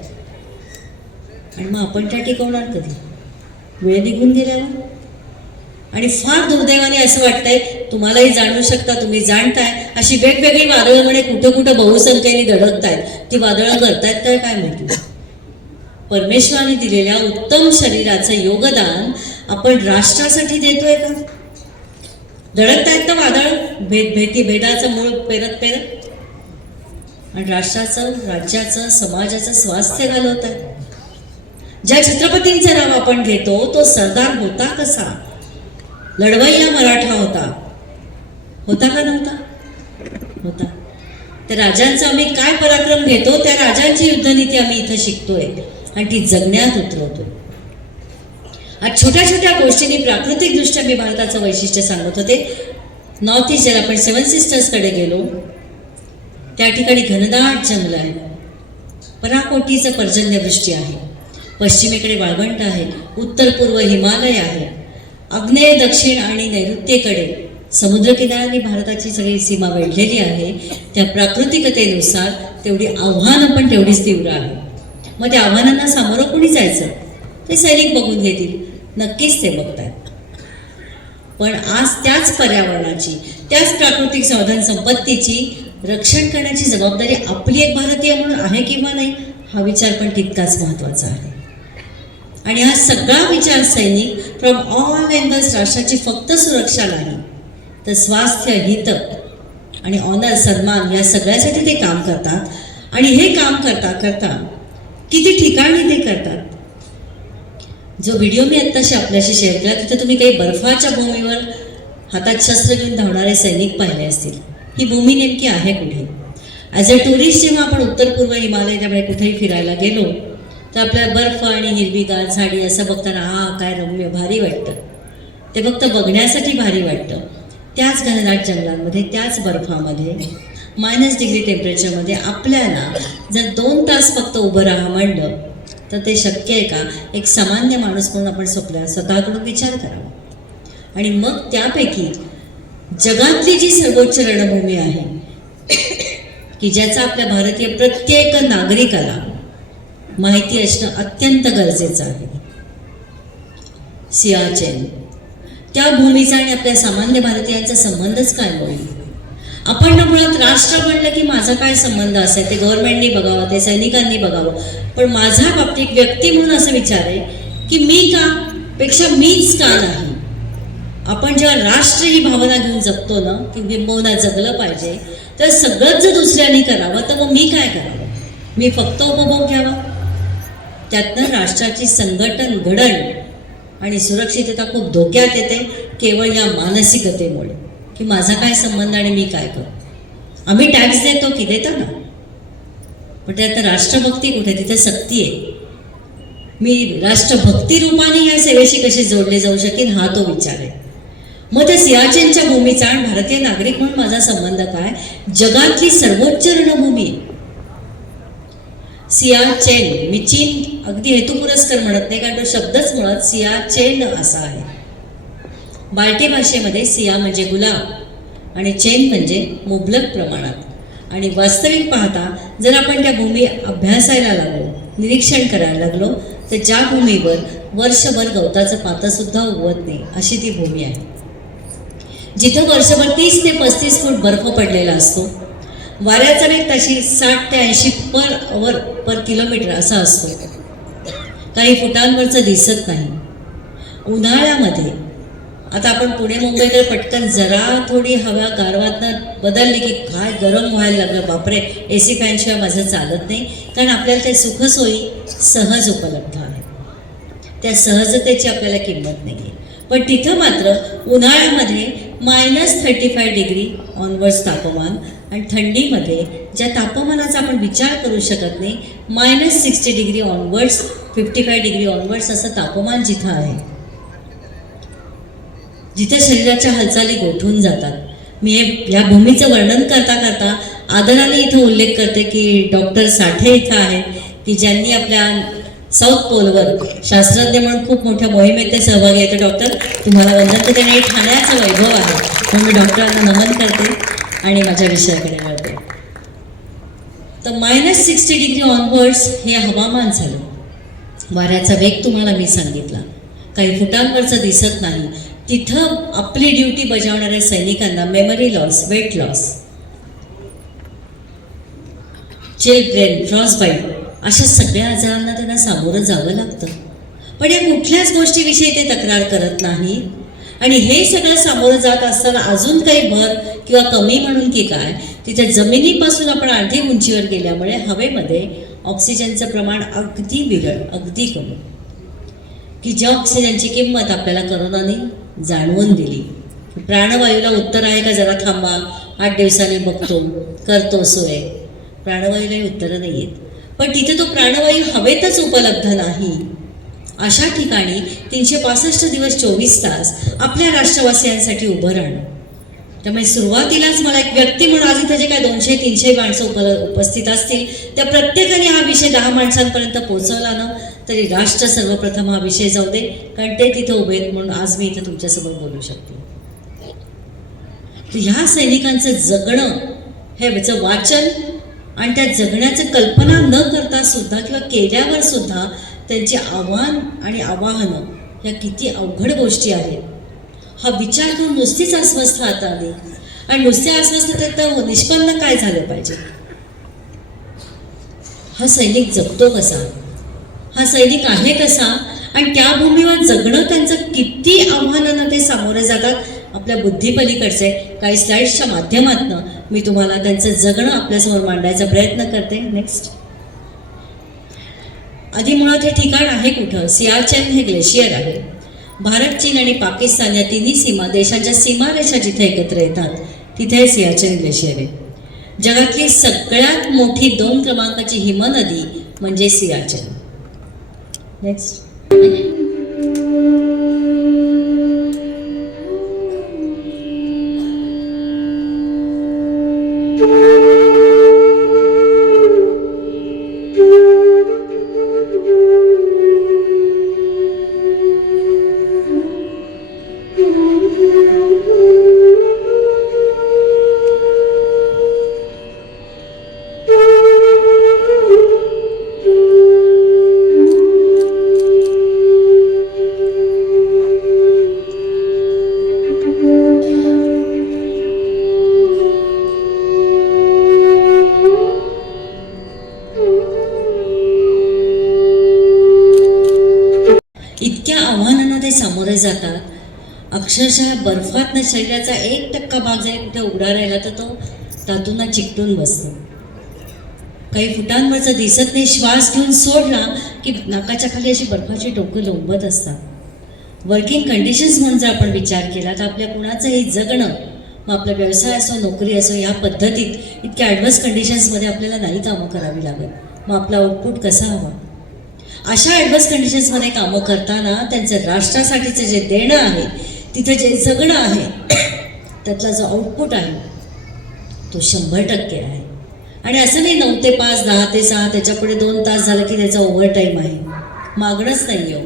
आणि मग आपण त्या टिकवणार कधी, वेळ निघून गेल्यावर. आणि फार दुर्दैवाने असं वाटतंय, तुम्हालाही जाणू शकता, तुम्ही जाणताय, अशी वेगवेगळी वादळं म्हणे कुठं कुठं बहुसंख्येने धडकतायत. ती वादळं करतायत काय काय माहिती. परमेश्वराने दिलेल्या उत्तम शरीराचं योगदान आपण राष्ट्रासाठी देतोय का. धडकतायत ना वादळ, भेदाचं मूळ पेरत पेरत, आणि राष्ट्राचं, राज्याचं, समाजाचं स्वास्थ्य घालवत आहे. ज्या छत्रपतींचं नाव आपण घेतो तो सरदार होता कसा, लढवय्या मराठा होता का नव्हता, होता. त्या राजांचा आम्ही काय पराक्रम घेतो, त्या राजांची युद्धनीती आम्ही इथं शिकतोय आणि ती जगण्यात उतरवतोय. आज छोट्या छोट्या गोष्टींनी प्राकृतिकदृष्ट्या मी भारताचं वैशिष्ट्य सांगत होते. नॉर्थ ईस्ट ज्याला आपण 7 सिस्टर्सकडे गेलो, त्या ठिकाणी घनदाट जंगल आहे, पराकोटीचं पर्जन्यवृष्टी आहे, पश्चिमेकडे वाळवंट आहे, उत्तर पूर्व हिमालय आहे, आग्नेय दक्षिण आणि नैऋत्येकडे समुद्रकिनाऱ्याने भारताची सगळी सीमा वेढलेली आहे. त्या प्राकृतिकतेनुसार तेवढी आव्हानं पण तेवढीच तीव्र आहे. मग त्या आव्हानांना सामोरं कोणी जायचं ते सैनिक बघून घेतील, नक्कीच ते बघतायत. पण आज त्याच पर्यावरणाची, त्याच प्राकृतिक साधन संपत्तीची रक्षण करण्याची जबाबदारी आपली एक भारतीय म्हणून आहे किंवा नाही, हा विचार पण तितकाच महत्त्वाचा आहे. आणि हा सगळा विचार सैनिक फ्रॉम ऑल एंगल्स राष्ट्राची फक्त सुरक्षा नाही, तर स्वास्थ्य, हित आणि ऑनर, सन्मान या सगळ्यासाठी ते काम करतात. आणि हे काम करता करता किती ठिकाणी ते करतात. जो व्हिडिओ मी आत्ताशी आपल्याशी शेअर केला, तिथे तुम्ही काही बर्फाच्या भूमीवर हातात शस्त्र घेऊन धावणारे सैनिक पाहिले असतील. ही भूमी नेमकी आहे कुठे? ॲज अ टुरिस्ट जेव्हा आपण उत्तर पूर्व हिमालय त्यामुळे कुठेही फिरायला गेलो तर आपल्याला बर्फ आणि हिरवीगार झाडी असं बघताना काय रम्य, भारी वाटतं. ते फक्त बघण्यासाठी भारी वाटतं. त्याच घनदाट जंगलांमध्ये, त्याच बर्फामध्ये, -डिग्री टेम्परेचरमध्ये आपल्याला जर 2 तास फक्त उभं राहा म्हणलं तर ते शक्य आहे का? एक सामान्य माणूस म्हणून आपण स्वतःकडून विचार करावा. आणि मग त्यापैकी जगातली जी सर्वोच्च रणभूमी आहे की ज्याचा आपल्या भारतीय प्रत्येक नागरिकाला माहिती असणं अत्यंत गरजेचं आहे, सियाचेन. त्या भूमीचा आणि आपल्या सामान्य भारतीयांचा संबंधच काय होईल? आपण मुळात राष्ट्र म्हणलं की माझा काय संबंध असेल, ते गव्हर्नमेंटनी बघावं, ते सैनिकांनी बघावं. पण माझ्या बाबतीत व्यक्ती म्हणून असं विचार आहे की मी का पेक्षा मीच का नाही. आपण जेव्हा राष्ट्र ही भावना घेऊन जगतो ना, की किंबहुना जगलं पाहिजे, तर सगळंच जर दुसऱ्यांनी करावं तर मग मी काय करावं? मी फक्त उपभोग घ्यावा? त्यातनं राष्ट्राची संघटन, घडण आणि सुरक्षितता खूप धोक्यात येते केवळ या मानसिकतेमुळे की माझा काय संबंध आणि मी काय करू. आम्ही टॅक्स देतो की देतो ना, पण त्यात राष्ट्रभक्ती कुठे? तिथे सक्ती आहे. मी राष्ट्रभक्ती रूपाने या सेवेशी कशी जोडले जाऊ शकेन, हा तो विचार आहे. मग त्या सियाचेनच्या भूमीचा आणि भारतीय नागरिक म्हणून माझा संबंध काय? जगातली सर्वोच्च रणभूमी सियाचेन. मी चीन अगदी हेतुपुरस्कर म्हणत नाही, कारण तो शब्दच मुळात सियाचेन असा आहे. बाल्टी भाषेमध्ये सिया म्हणजे गुलाब आणि चेन म्हणजे मुबलक प्रमाणात. आणि वास्तविक पाहता जर आपण त्या भूमी अभ्यासायला लागलो, निरीक्षण करायला लागलो, तर ज्या भूमीवर वर्षभर गवताचं पातंसुद्धा उगवत नाही अशी ती भूमी आहे. जिथं वर्षभर 30 ते 35 फूट बर्फ पडलेला असतो. वाऱ्याचा वेग तशी 60 ते 80 पर किलोमीटर असा असतो. काही फुटांवरचं दिसत नाही. उन्हाळ्यामध्ये आता आपण पुणे मुंबईकडे पटकन जरा थोडी हवा गारवातनं बदलली की काय गरम व्हायला लागलं. बापरे, AC फॅनशिवाय माझं चालत नाही. कारण आपल्याला त्या सुखसोयी सहज उपलब्ध आहे. त्या सहजतेची आपल्याला किंमत नाही आहे. पण तिथं मात्र उन्हाळ्यामध्ये -35 डिग्री ऑनवर्ड्स तापमान आणि थंडीमध्ये ज्या तापमानाचा आपण विचार करू शकत नाही, -60 डिग्री ऑनवर्ड्स, 55 डिग्री ऑनवर्ड्स असं तापमान जिथं आहे, जिथे शरीराच्या हालचाली गोठून जातात. मी या भूमीचं वर्णन करता करता आदराने इथं उल्लेख करते की डॉक्टर साठे इथं आहेत की ज्यांनी आपल्या साऊथ पोलवर शास्त्रज्ञ म्हणून खूप मोठ्या मोहिमेत ते सहभागी आहेत. डॉक्टर, तुम्हाला वंदन करते. आणि ठाण्याचा वैभव आहे म्हणून मी डॉक्टरांना नमन करते आणि माझ्या विषयाकडे वळते. तर -60 डिग्री ऑनवर्ड्स हे हवामान झालं. वाऱ्याचा वेग तुम्हाला मी सांगितला, काही फुटांवरचं दिसत नाही. तिथं आपली ड्युटी बजावणाऱ्या सैनिकांना memory loss, weight loss, children, frostbite अशा सगळ्या आजारांना त्यांना सामोरं जावं लागतं. पण या कुठल्याच गोष्टीविषयी ते तक्रार करत नाही. आणि हे सगळं सामोरं जात असताना अजून काही भर किंवा कमी म्हणून की काय, तिथे जमिनीपासून आपण अधिक उंचीवर गेल्यामुळे हवेमध्ये ऑक्सिजनचं प्रमाण अगदी विरळ, अगदी कमी, की ज्या ऑक्सिजनची किंमत आपल्याला करोनाने जाणवून दिली. प्राणवायूला उत्तर आहे का? जरा थांबा, 8 दिवसांनी बघतो, करतो सोय. प्राणवायूलाही उत्तरं नाही आहेत. पण तिथे तो प्राणवायू हवेतच उपलब्ध नाही. अशा ठिकाणी 365 दिवस 24 तास आपल्या राष्ट्रवासियांसाठी उभं राहणं त्यामुळे सुरुवातीलाच मला एक व्यक्ती म्हणून आज इथे जे काय 200-300 माणसं उपस्थित असतील त्या प्रत्येकाने हा विषय 10 माणसांपर्यंत पोहोचवला ना तरी राष्ट्र सर्वप्रथम हा विषय जाऊ दे, कारण ते तिथे उभे आहेत म्हणून आज मी इथे तुमच्यासमोर बोलू शकते. तर ह्या सैनिकांचं जगणं ह्याचं वाचन आणि त्या जगण्याचं कल्पना न करता सुद्धा किंवा केल्यावर सुद्धा त्यांचे आव्हान आणि आवाहनं ह्या किती अवघड गोष्टी आहेत हा विचार करून नुसतीच अस्वस्थ आता आली. आणि नुसते अस्वस्थ तर निष्पन्न काय झालं पाहिजे. हा सैनिक जगतो कसा, हा सैनिक आहे कसा आणि त्या भूमीवर जगणं त्यांचं किती आव्हानांना ते सामोरे जातात आपल्या बुद्धीपलीकडचे काही स्लाइड्सच्या माध्यमातून मी तुम्हाला त्यांचं जगणं आपल्यासमोर मांडायचा प्रयत्न करते. नेक्स्ट. आधी मुळात हे ठिकाण आहे कुठं? सियाचेन हे ग्लेशियर आहे. भारत, चीन आणि पाकिस्तान या तिन्ही देशांच्या सीमारेषा जिथे एकत्र येतात तिथे सियाचेन ग्लेशियर आहे. जगातली सगळ्यात मोठी 2 क्रमांकाची हिमनदी म्हणजे सियाचेन. नेक्स्ट. इतक्या आव्हानांना ते सामोरे जातात. अक्षरशः बर्फातनं शरीराचा 1% भाग जरी कुठे उघडा राहिला तर तो तातूंना चिकटून बसतो. काही फुटांवरचं दिसत नाही. श्वास घेऊन सोडला की नाकाच्या खाली अशी बर्फाची टोकं लोंबत असतात. वर्किंग कंडिशन्स म्हणून जर आपण विचार केला तर आपल्या कुणाचंही जगणं, मग आपला व्यवसाय असो नोकरी असो, ह्या पद्धतीत इतक्या ॲडव्हर्स कंडिशन्समध्ये आपल्याला नाही कामं करावी लागत. मग आपला आउटपुट कसा हवा. अशा ॲडव्हर्स कंडिशन्समध्ये कामं करताना त्यांचं राष्ट्रासाठीचं जे देणं आहे, तिथं जे जगणं आहे, त्यातला जो आउटपुट आहे तो 100% आहे. आणि असं नाही 9 ते 5, 10 ते 6 त्याच्यापुढे 2 तास झालं की त्याचा ओव्हरटाईम आहे. मागणंच नाही हो,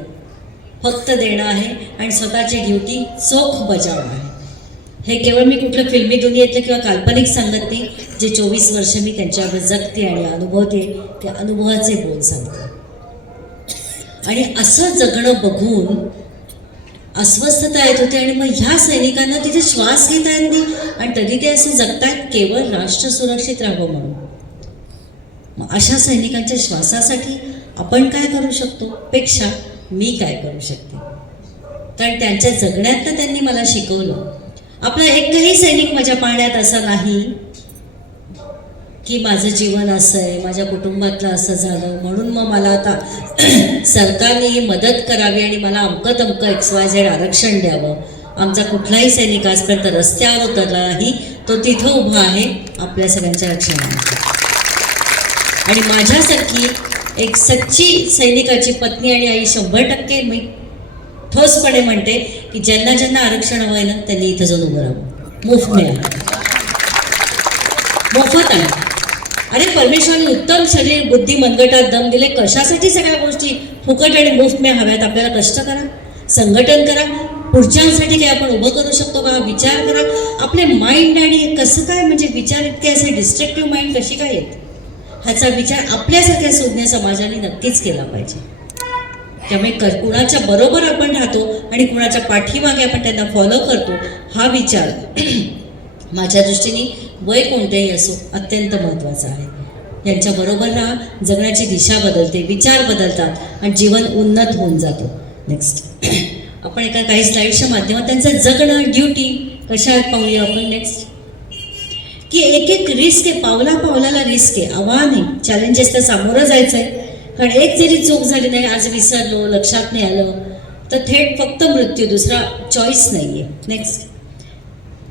फक्त देणं आहे आणि स्वतःची ड्युटी चोख बजावणं आहे. हे केवळ मी कुठलं फिल्मी दुनियेतलं किंवा काल्पनिक सांगत नाही. जे 24 वर्ष मी त्यांच्यावर जगते आणि अनुभवते ते अनुभवाचे बोल सांगते. आणि असं जगणं बघून अस्वस्थता येत होते. आणि मग ह्या सैनिकांना तिथे श्वास घेता येत नाही आणि तरी ते असे जगतायत केवळ राष्ट्र सुरक्षित राहावं म्हणून. मग अशा सैनिकांच्या श्वासासाठी आपण काय करू शकतो पेक्षा मी काय करू शकते. कारण त्यांच्या जगण्यातनं त्यांनी मला शिकवलं. आपला एकही सैनिक माझ्या पाण्यात असा नाही की माझं जीवन असं आहे, माझ्या कुटुंबातलं असं झालं म्हणून मग मला आता सरकारने मदत करावी आणि मला अमकं तमकं XYZ आरक्षण द्यावं. आमचा कुठलाही सैनिक आजपर्यंत रस्त्यावर उतरला नाही. तो तिथं उभा आहे आपल्या सगळ्यांच्या रक्षणासाठी. आणि माझ्यासारखी एक सच्ची सैनिकाची पत्नी आणि आई 100% मी ठोसपणे म्हणते की ज्यांना ज्यांना आरक्षण हवं आहे ना त्यांनी इथं जाऊन उभं राहावं. मोफत आहे. अरे परमेश्वराने उत्तम शरीर बुद्धी मनगटात दम दिले. कशासाठी सगळ्या गोष्टी फुकट आणि मुफ्त में हव्यात. आपल्याला कष्ट करा, संघटन करा, पुढच्यांसाठी काय आपण उभं करू शकतो का विचार करा. आपले माइंड आणि कसं काय म्हणजे विचार इतके असे डिस्ट्रक्टिव्ह माइंड कशी काय येत ह्याचा विचार आपल्यासारख्या सुज्ञ समाजाने नक्कीच केला पाहिजे. त्यामुळे कुणाच्या बरोबर आपण राहतो आणि कुणाच्या पाठीमागे आपण त्यांना फॉलो करतो हा विचार माझ्या दृष्टीने वय कोणतेही असो अत्यंत महत्त्वाचं आहे. यांच्याबरोबर राहा. जगण्याची दिशा बदलते, विचार बदलतात आणि जीवन उन्नत होऊन जातो. नेक्स्ट. आपण एका काही स्लाईड्सच्या माध्यमात त्यांचं जगणं ड्युटी कशा आहेत पाहूया आपण. नेक्स्ट. की एक एक रिस्क आहे, पावला पावलाला रिस्क आहे, आव्हान आहे, चॅलेंजेसला सामोरं जायचं आहे. कारण एक जरी चूक झाली नाही, आज विसरलो, लक्षात नाही आलं तर थेट फक्त मृत्यू, दुसरा चॉईस नाही आहे. नेक्स्ट.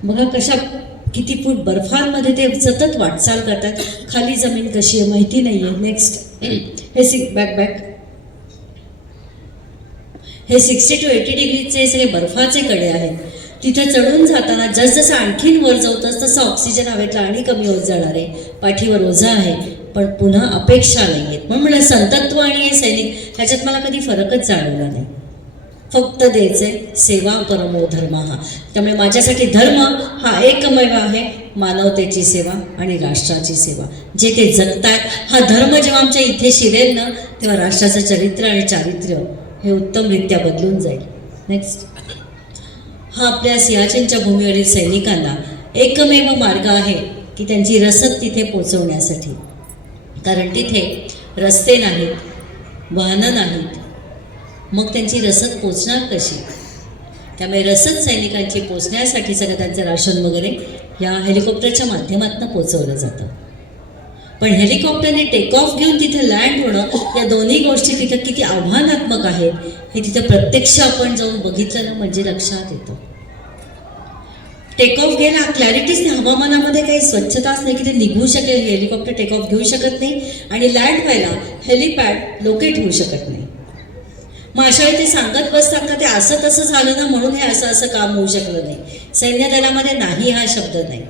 बघा कशा किती फूट बर्फांमध्ये ते सतत वाटचाल करतात. खाली जमीन कशी आहे माहिती नाही आहे. नेक्स्ट. हे हे 60 to 80 डिग्रीचे सगळे बर्फाचे कडे आहेत. तिथं चढून जाताना जसजसं आणखीन वर जाऊ तसं ऑक्सिजन हवेतला आणि कमी होत जाणार आहे. पाठीवर ओझं आहे, पण पुन्हा अपेक्षा नाही आहेत. म्हणून मला संतत्व आणि हे सैनिक ह्याच्यात मला कधी फरकच जाणवला नाही. फक्त द्यायचंय, सेवा परमो धर्म हा. त्यामुळे माझ्यासाठी धर्म हा एकमेव आहे, मानवतेची सेवा आणि राष्ट्राची सेवा. जे ते जगतायत हा धर्म जेव्हा आमच्या इथे शिरेल ना, तेव्हा राष्ट्राचं चरित्र आणि चारित्र्य हे उत्तमरित्या बदलून जाईल. नेक्स्ट. हा आपल्या सियाचीनच्या भूमीवरील सैनिकांना एकमेव मार्ग आहे की त्यांची रसद तिथे पोचवण्यासाठी. कारण तिथे रस्ते नाहीत, वाहनं नाहीत, मग त्यांची रसद पोचणार कशी? त्यामुळे रसद सैनिकांची पोचण्यासाठी सगळं त्यांचं राशन वगैरे या हेलिकॉप्टरच्या माध्यमातून पोचवलं जातं. पण हेलिकॉप्टरने टेक ऑफ घेऊन तिथे लँड होणं, या दोन्ही गोष्टी तिथं किती आव्हानात्मक आहेत हे तिथं प्रत्यक्ष आपण जाऊन बघितलं ना म्हणजे लक्षात येतं. टेक ऑफ घ्यायला क्लॅरिटीच नाही, हवामानामध्ये काही स्वच्छताच नाही की ते निघू शकेल, हेलिकॉप्टर टेक ऑफ घेऊ शकत नाही आणि लँड व्हायला हेलिपॅड लोकेट होऊ शकत नाही. मग अशा वेळी ते सांगत बसतात का ते असं तसं झालं ना म्हणून हे असं असं काम होऊ शकलं नाही. सैन्य दलामध्ये नाही हा शब्द नाही.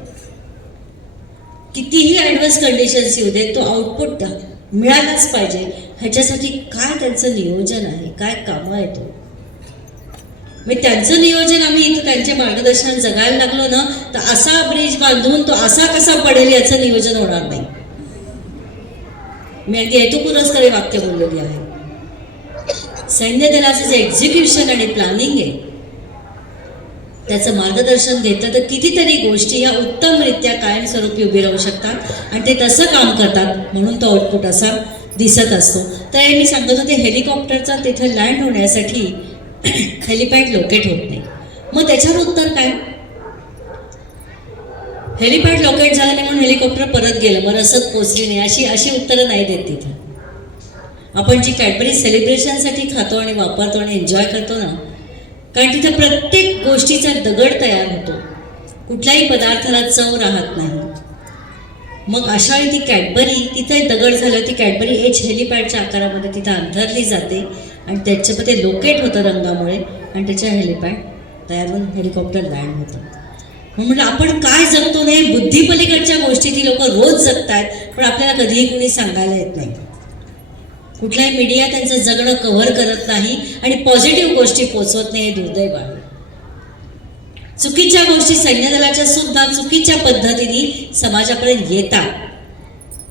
कितीही ॲडव्हान्स कंडिशन्स येऊ देत, तो आउटपुट मिळालाच पाहिजे. ह्याच्यासाठी काय त्यांचं नियोजन आहे, काय कामं आहे तो. मग त्यांचं नियोजन आम्ही इथं त्यांच्या मार्गदर्शनात जगायला लागलो ना, तर असा ब्रिज बांधून तो असा कसा पडेल याचं नियोजन होणार नाही. मी अगदी हेतुपुरस्कर वाक्य बोललेली आहे. सैन्य दलाचं जे एक्झिक्युशन आणि प्लॅनिंग आहे त्याचं मार्गदर्शन घेतलं तर कितीतरी गोष्टी ह्या उत्तमरित्या कायमस्वरूपी उभी राहू शकतात आणि ते तसं काम करतात, म्हणून तो आउटपुट असा दिसत असतो. तर हे मी सांगत होते, हेलिकॉप्टरचा तिथे लँड होण्यासाठी हेलिपॅड लोकेट होत नाही. मग त्याच्यावर उत्तर काय? हेलिपॅड लोकेट झालं नाही म्हणून हेलिकॉप्टर परत गेलं, मग रसद पोचली नाही, अशी उत्तरं नाही देत तिथे. आपण जी कॅडबरी सेलिब्रेशनसाठी खातो आणि वापरतो आणि एन्जॉय करतो ना, कारण तिथं प्रत्येक गोष्टीचा दगड तयार होतो, कुठल्याही पदार्थाला चव राहत नाही. मग अशा वेळी ती कॅडबरी तिथे दगड झालं, ती कॅडबरी एच हेलिपॅडच्या आकारामध्ये तिथं अंथरली जाते आणि त्याच्यामध्ये लोकेट होतं रंगामुळे आणि त्याच्या हेलिपॅड तयार होऊन हेलिकॉप्टर लँड होतं. म्हणून आपण काय जगतो नाही, बुद्धीपलीकडच्या गोष्टी ती लोक रोज जगतायत, पण आपल्याला कधीही कुणी सांगायला येत नाही. कुठलाही मीडिया त्यांचं जगणं कव्हर करत नाही आणि पॉझिटिव्ह गोष्टी पोचवत नाही, हे दुर्दैव आहे. चुकीच्या गोष्टी सैन्य दलाच्या सुद्धा चुकीच्या पद्धतीने समाजापर्यंत येतात,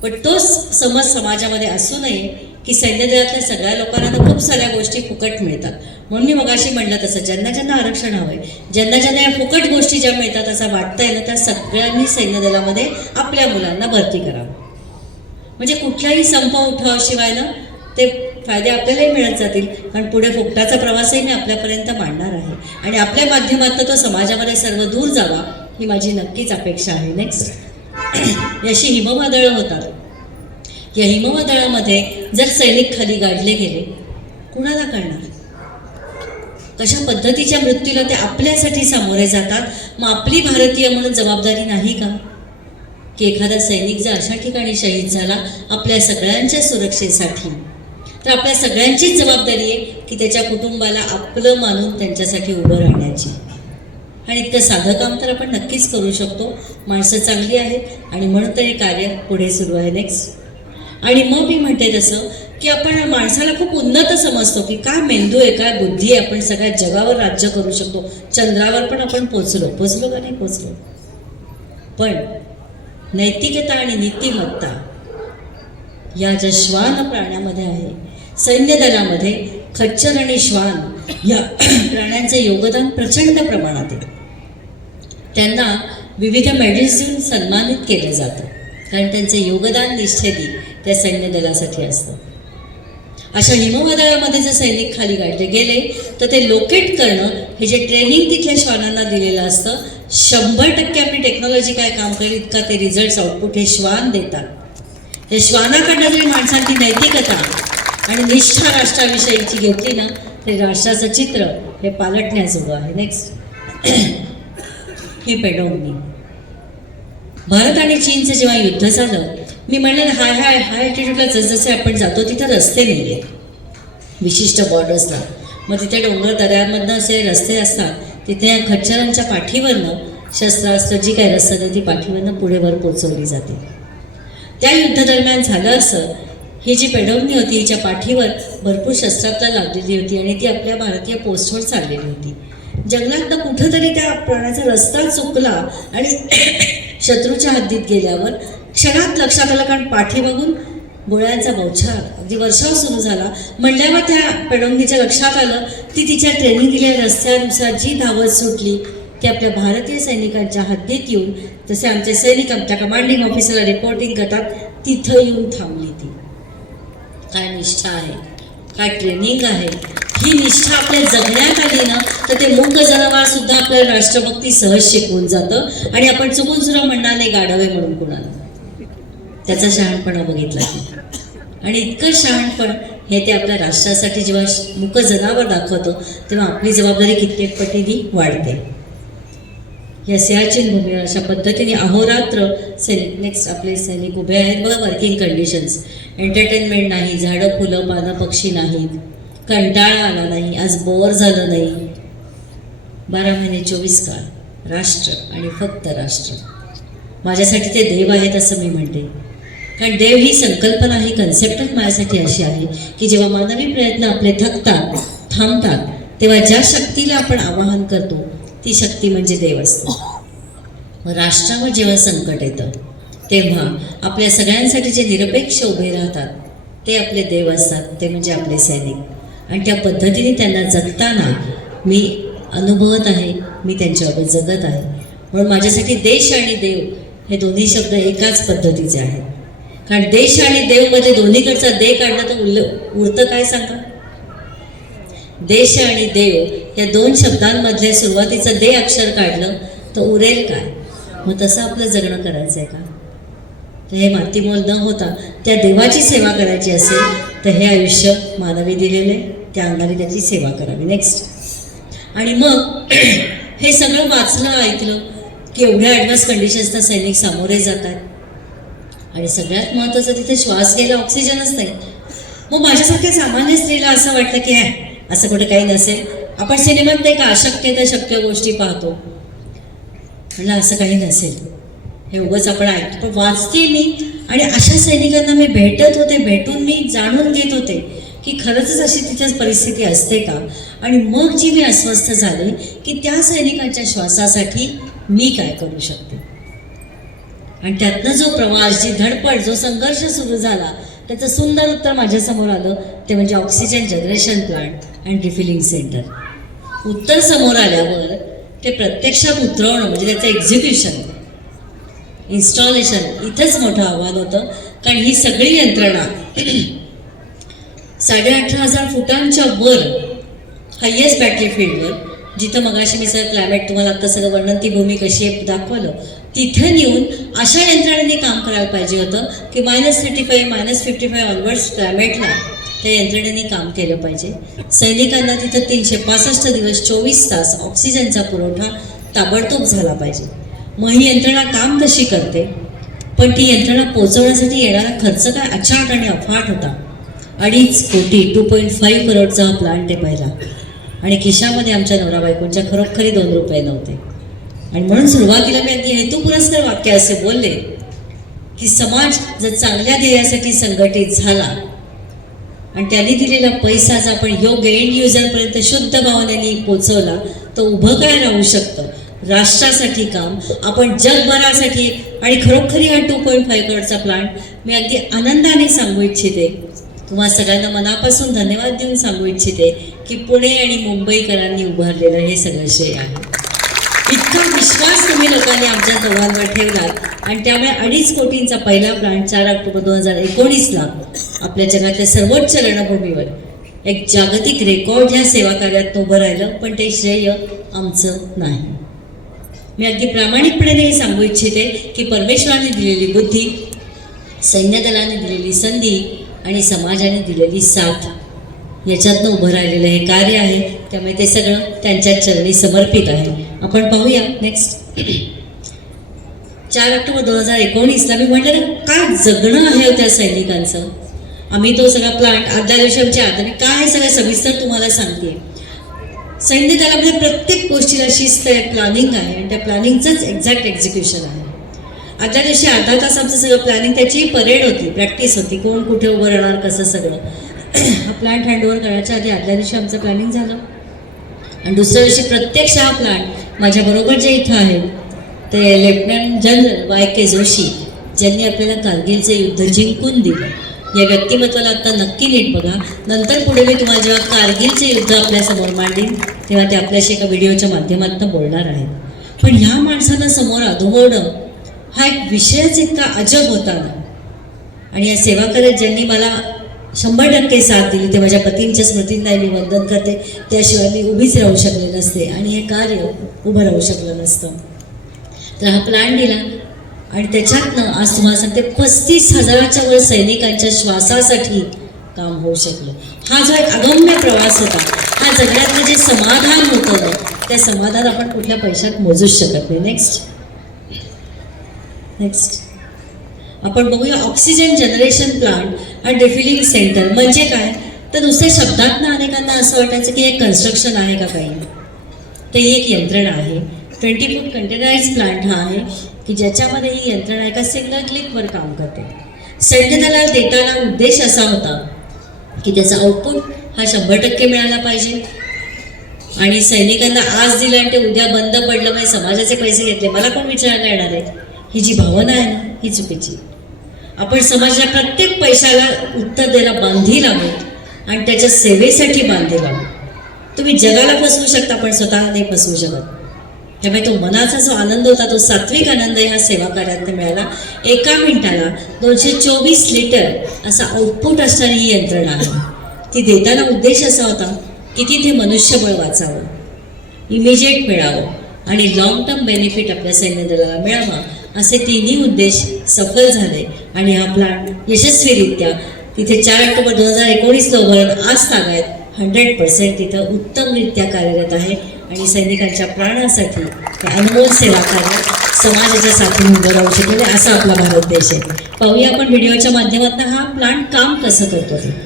पण तोच समज समाजामध्ये असू नये की सैन्य दलातल्या सगळ्या लोकांना खूप साऱ्या गोष्टी फुकट मिळतात. म्हणून मी मगाशी म्हटलं तसं ज्यांना ज्यांना आरक्षण हवंय, ज्यांना ज्यांना या फुकट गोष्टी ज्या मिळतात असं वाटतंय ना, त्या सगळ्यांनी सैन्य दलामध्ये आपल्या मुलांना भरती करावं. म्हणजे कुठलाही संप उठावाशिवाय ना ते फायदे आपल्यालाही मिळत जातील, कारण पुढे फुकटाचा प्रवासही मी आपल्यापर्यंत मांडणार आहे आणि आपल्या माध्यमातून तो समाजामध्ये सर्व दूर जावा ही माझी नक्कीच अपेक्षा आहे. नेक्स्ट. याशी हिमवादळं होतात. या हिमवादळामध्ये जर सैनिक खाली गाडले गेले, कुणाला कळणार? कशा पद्धतीच्या मृत्यूला ते आपल्यासाठी सामोरे जातात. मग आपली भारतीय म्हणून जबाबदारी नाही का की एखादा सैनिक जर अशा ठिकाणी शहीद झाला आपल्या सगळ्यांच्या सुरक्षेसाठी, तर आपल्या सगळ्यांचीच जबाबदारी आहे की त्याच्या कुटुंबाला आपलं मानून त्यांच्यासाठी उभं राहण्याची. आणि इतकं साधं काम तर आपण नक्कीच करू शकतो. माणसं चांगली आहेत आणि म्हणून तरी कार्य पुढे सुरू आहे. नेक्स्ट. आणि मग मी म्हणते तसं की आपण माणसाला खूप उन्नत समजतो की काय मेंदू आहे, काय बुद्धी आहे, आपण सगळ्या जगावर राज्य करू शकतो, चंद्रावर पण आपण पोचलो का नाही पोचलो. पण नैतिकता आणि नीतिमत्ता या ज्या श्वान प्राण्यामध्ये आहे, सैन्य दलामध्ये खच्चर आणि श्वान या प्राण्यांचं योगदान प्रचंड प्रमाणात आहे. त्यांना विविध मेडल्स देऊन सन्मानित केलं जातं, कारण त्यांचं योगदान निष्ठेने त्या सैन्य दलासाठी असतं. अशा हिमवादळामध्ये जर सैनिक खाली गाडले गेले तर ते लोकेट करणं हे जे ट्रेनिंग तिथल्या श्वानांना दिलेलं असतं, 100% आपली टेक्नॉलॉजी काय काम करेल इतका ते रिझल्ट्स आउटपुट हे श्वान देतात. हे श्वानाकडनं जरी माणसांची नैतिकता आणि निष्ठा राष्ट्राविषयीची घेतली ना, ते राष्ट्राचं चित्र हे पालटण्याजोगं आहे. नेक्स्ट. ही पेडोंगनी. भारत आणि चीनचं जेव्हा युद्ध झालं, मी म्हणलं हाय ॲल्टिट्यूडला जसजसे आपण जातो तिथं रस्ते नाही आहेत विशिष्ट बॉर्डर्सला. मग तिथे डोंगर दऱ्यामधनं असे रस्ते असतात, तिथे या खच्चरांच्या पाठीवरनं शस्त्रास्त्र जी काही रसद आहे ती पाठीवरनं पुढे वर पोचवली जाते. त्या युद्धादरम्यान झालं असं, ही जी पेडवणी होती हिच्या पाठीवर भरपूर शस्त्रास्त्र लागलेली होती आणि ती आपल्या भारतीय पोस्टवर चाललेली होती. जंगलातनं कुठंतरी त्या प्राण्याचा रस्ता चुकला आणि शत्रूच्या हद्दीत गेल्यावर क्षणात लक्षात आलं, कारण पाठीमागून गोळ्यांचा बौछार अगदी वर्षाव सुरू झाला. म्हणल्यावर त्या पेडोंगीच्या लक्षात आलं ती तिच्या ट्रेनिंग दिलेल्या रस्त्यानुसार जी धावत सुटली ती आपल्या भारतीय सैनिकांच्या हद्दीत येऊन, जसे आमचे सैनिक आमच्या कमांडिंग ऑफिसरला रिपोर्टिंग करतात तिथं येऊन थांबली. ती काय निष्ठा आहे, काय ट्रेनिंग आहे. ही निष्ठा आपल्या जगण्यात आली ना तर ते मूक जनावर सुद्धा आपल्याला राष्ट्रभक्ती सहज शिकवून जातं आणि आपण चुकून सुद्धा म्हणणार नाही गाढवे म्हणून कुणाला. त्याचा शहाणपणा बघितला की, आणि इतकं शहाणपण हे ते आपल्या राष्ट्रासाठी जेव्हा मूक जनावर दाखवतो तेव्हा आपली जबाबदारी कित्येक पटीने वाढते. या सियाचीन भूमीवर अशा पद्धतीने अहोरात्र सैनिक, नेक्स्ट आपले सैनिक उभे आहेत बघा. वर्किंग कंडिशन्स, एंटरटेनमेंट नाही, झाडं फुलं पानं पक्षी नाहीत, कंटाळा आला नाही, आज बोर झालं नाही. 12 महिने 24 काळ राष्ट्र आणि फक्त राष्ट्र. माझ्यासाठी ते देव आहेत असं मी म्हणते, कारण देव ही संकल्पना, ही कन्सेप्टच माझ्यासाठी अशी आहे की जेव्हा मानवी प्रयत्न आपले थकतात, थांबतात, तेव्हा ज्या शक्तीला आपण आवाहन करतो ती शक्ती म्हणजे देव असते. राष्ट्रावर जेव्हा संकट येतं तेव्हा आपल्या सगळ्यांसाठी जे निरपेक्ष उभे राहतात ते आपले देव असतात, ते म्हणजे आपले सैनिक. आणि त्या पद्धतीने त्यांना जगताना मी अनुभवत आहे, मी त्यांच्याबरोबर जगत आहे. म्हणून माझ्यासाठी देश आणि देव हे दोन्ही शब्द एकाच पद्धतीचे आहेत. कारण देश आणि देवमध्ये दोन्हीकडचा दे काढणं तर उरतं काय सांगा. देश आणि देव या दोन शब्दांमधले सुरुवातीचं दे अक्षर काढलं तर उरेल काय. मग तसं आपलं जगणं करायचं आहे का. तर हे मातीमोल न होता त्या देवाची सेवा करायची असेल तर हे आयुष्य मानवी दिलेले, त्या अंगाने त्याची सेवा करावी. नेक्स्ट, आणि मग हे सगळं वाचलं, ऐकलं की एवढ्या ॲडव्हान्स कंडिशन्सना सैनिक सामोरे जातात आणि सगळ्यात महत्त्वाचं तिथे श्वास घ्यायला ऑक्सिजनच नाही. मग माझ्यासारख्या सामान्य स्त्रीला असं वाटतं की असं कुठे काही नसेल. आपण सिनेमात नाही का अशक्य त्या शक्य गोष्टी पाहतो, म्हणलं असं काही नसेल, हे उगाच आपण ऐकतो. पण वाचते मी आणि अशा सैनिकांना मी भेटत होते, भेटून मी जाणून घेत होते की खरंच अशी तिथेच परिस्थिती असते का. आणि मग जी मी अस्वस्थ झाले की त्या सैनिकांच्या श्वासासाठी मी काय करू शकते. आणि त्यातनं जो प्रवास, जी धडपड, जो संघर्ष सुरू झाला त्याचं सुंदर उत्तर माझ्यासमोर आलं, ते म्हणजे oxygen generation plant and refilling centre. उत्तर समोर आल्यावर ते प्रत्यक्षात उतरवणं म्हणजे त्याचं एक्झिक्युशन, इन्स्टॉलेशन इथंच मोठं आव्हान होतं. कारण ही सगळी यंत्रणा 18,500 फुटांच्या वर हायेस्ट बॅटली फील्डवर, जिथं मगाशी मी सगळं क्लायमेट तुम्हाला आता सगळं वर्णन, ती भूमी कशी आहे दाखवलं, तिथे नेऊन अशा यंत्रणेने काम करायला पाहिजे होतं की -35 -55 ऑनवर्ड्स क्लायमेटला त्या यंत्रणेने काम केलं पाहिजे. सैनिकांना तिथं 365 दिवस 24 तास ऑक्सिजनचा पुरवठा ताबडतोब झाला पाहिजे. मग ही यंत्रणा काम कशी करते, पण ती यंत्रणा पोचवण्यासाठी येणारा खर्च काय अचाट आणि अफाट होता. 2.5 कोटी 2.5 करोडचा हा प्लांट आहे पहिला. आणि खिशामध्ये आमच्या नवरा बायकोंच्या खरोखरी 2 रुपये नव्हते. आणि म्हणून सुरुवातीला मी अगदी हेतुपुरस्कर वाक्य असे बोलले की समाज जर चांगल्या ध्येयासाठी संघटित झाला आणि त्यांनी दिलेला पैसा जर आपण योग्य एंड युजरपर्यंत शुद्ध भावनेने पोचवला तर उभं काय राहू शकतं. राष्ट्रासाठी काम, आपण जगभरासाठी. आणि खरोखरी हा 2.5 करोडचा प्लांट मी अगदी आनंदाने सांगू इच्छिते, तुम्हा सगळ्यांना मनापासून धन्यवाद देऊन सांगू इच्छिते की पुणे आणि मुंबईकरांनी उभारलेलं हे सगळं श्रेय आहे. इतका विश्वास तुम्ही लोकांनी आमच्या दोघांवर ठेवला आणि त्यामुळे 2.5 कोटींचा पहिला प्लांट 4 ऑक्टोबर 2019ला आपल्या जगातल्या सर्वोच्च रणभूमीवर एक जागतिक रेकॉर्ड ह्या सेवा कार्यात उभं राहिलं. पण ते श्रेय आमचं नाही. मी अगदी प्रामाणिकपणे हे सांगू इच्छिते की परमेश्वराने दिलेली बुद्धी, सैन्यदलाने दिलेली संधी आणि समाजाने दिलेली साथ याच्यातनं उभं राहिलेलं हे कार्य आहे. त्यामुळे ते सगळं त्यांच्या चरणी समर्पित आहे. आपण पाहूया नेक्स्ट. 4 ऑक्टोबर 2019ला मी म्हटलं ना काय जगणं आहे त्या सैनिकांचं. आम्ही तो सगळा प्लांट आदल्या दिवशी आमच्या आदमी काय हे सगळं सविस्तर तुम्हाला सांगते. सैन्य दलामध्ये प्रत्येक गोष्टीला शिस्त आहे, प्लॅनिंग आहे आणि त्या प्लॅनिंगचंच एक्झॅक्ट एक्झिक्युशन आहे. आदल्या दिवशी अर्धा तास आमचं सगळं प्लॅनिंग, त्याची परेड होती, प्रॅक्टिस होती, कोण कुठे उभं राहणार, कसं सगळं. हा प्लॅन हँडओव्हर करण्याच्या आधी आदल्या दिवशी आमचं प्लॅनिंग झालं आणि दुसऱ्या दिवशी प्रत्यक्ष हा प्लॅन माझ्याबरोबर जे इथं आहेत ते लेफ्टनंट जनरल Y.K. जोशी, ज्यांनी आपल्याला कारगिलचं युद्ध जिंकून दिलं. या व्यक्तिमत्वाला आता नक्की नीट बघा. नंतर पुढे मी तुम्हाला जेव्हा कारगिलचे युद्ध आपल्यासमोर मांडीन तेव्हा ते आपल्याशी एका व्हिडिओच्या माध्यमातून बोलणार आहेत. पण ह्या माणसांना समोर अनुभवणं हा एक विषयच इतका अजब होता ना. आणि या सेवा करत ज्यांनी मला 100% साथ दिली ते माझ्या पतींच्या स्मृतींना मी वंदन करते. त्याशिवाय मी उभीच राहू शकले नसते आणि हे कार्य उभं राहू शकलं नसतं. तर हा प्लॅन दिला आणि त्याच्यातनं आज तुम्हाला सांगते 35,000च्या वर सैनिकांच्या श्वासासाठी काम होऊ शकलं. हा जो एक अगम्य प्रवास होता, हा जगण्यातलं जे समाधान होतं ना, त्या समाधान आपण कुठल्या पैशात मोजूच शकत नाही. नेक्स्ट आपण बघूया ऑक्सिजन जनरेशन प्लांट आणि रिफिलिंग सेंटर म्हणजे काय. तर दुसऱ्या शब्दात ना अनेकांना असं वाटायचं की एक कन्स्ट्रक्शन आहे का काही. ते एक यंत्रणा आहे. 20 फूट कंटेनराइज प्लांट हा आहे की ज्याच्यामध्ये ही यंत्रणा एका सिंगल क्लिकवर काम करते. सैन्य दलाला देताना उद्देश असा होता की त्याचा आउटपुट हा 100% मिळाला पाहिजे आणि सैनिकांना आज दिलं आणि ते उद्या बंद पडलं म्हणजे समाजाचे पैसे घेतले मला कोण विचारायला येणार आहे. ही जी भावना आहे ना ही चुकीची. आपण समाजाच्या प्रत्येक पैशाला उत्तर द्यायला बांधील आहोत आणि त्याच्या सेवेसाठी बांधील आहोत. तुम्ही जगाला फसवू शकता पण स्वतःला नाही फसवू शकत. त्यामुळे तो मनाचा जो आनंद होता तो सात्विक आनंद ह्या सेवा कार्यात मिळाला. एका मिनिटाला 224 लिटर असा आउटपुट असणारी ही यंत्रणा आहे. ती देताना उद्देश असा होता की तिथे मनुष्यबळ वाचावं, इमिजिएट मिळावं आणि लॉंग टर्म बेनिफिट आपल्या सैन्य दलाला मिळावा. असे तिन्ही उद्देश सफल झाले आणि हा प्लॅन यशस्वीरित्या तिथे 4 ऑक्टोबर 2019 उभारून आज तागायत 100% तिथं उत्तमरित्या कार्यरत आहे आणि सैनिकांच्या प्राणासाठी अनमोल सेवा कार्य समाजाच्या साथीने उभं राहू शकेल असा आपला भारत देश आहे. पाहूया आपण व्हिडिओच्या माध्यमातून हा प्लांट काम कसं करतो ते.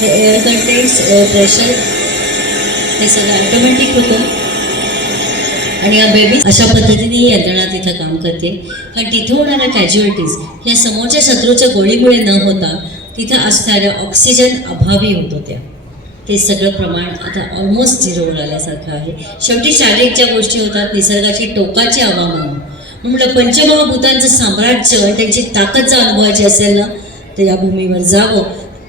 हे एअर कंटेन्स प्रेशर हे सगळं ॲटोमॅटिक होतं आणि या बेबी अशा पद्धतीने ही यंत्रणा तिथं काम करते. कारण तिथं होणाऱ्या कॅज्युअलिटीज ह्या समोरच्या शत्रूच्या गोळीमुळे न होता तिथं असणाऱ्या ऑक्सिजन अभावी होत होत्या. ते सगळं प्रमाण आता ऑलमोस्ट झिरोवर आल्यासारखं आहे. शेवटी शारीरिक ज्या गोष्टी होतात निसर्गाची टोकाची हवामान म्हणलं पंचमहाभूतांचं साम्राज्य आणि त्यांची ताकद जर अनुभवायची असेल ना तर या भूमीवर जावं.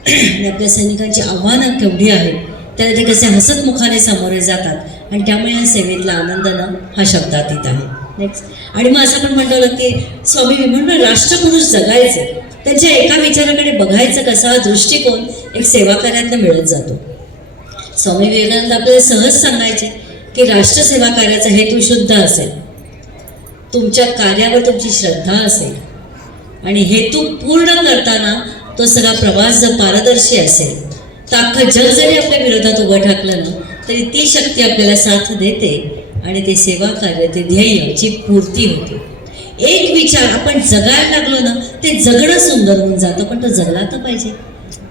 आणि आपल्या सैनिकांची आव्हानं केवढी आहेत त्याला ते कसे हसत मुखाने सामोरे जातात आणि त्यामुळे या सेवेतला आनंदानं हा शब्दातीत आहे. नेक्स्ट आणि मग असं पण म्हणतो की स्वामी विवेकानंद राष्ट्रपुरुष जगायचे त्यांच्या एका विचाराकडे बघायचं कसा हा दृष्टिकोन एक सेवा कार्यातनं मिळत जातो. स्वामी विवेकानंद आपल्याला सहज सांगायचे की राष्ट्रसेवा कार्याचा हेतू शुद्ध असेल, तुमच्या कार्यावर तुमची श्रद्धा असेल आणि हेतू पूर्ण करताना तो सगळा प्रवास जर पारदर्शी असेल तर अख्खं जग जरी आपल्या विरोधात उभं ठाकलं ना तरी ती शक्ती आपल्याला साथ देते आणि ते सेवा कार्य ते ध्येयची पूर्ती होते. एक विचार आपण जगायला लागलो ना ते जगणं सुंदर होऊन जातं पण तो जगला तर पाहिजे.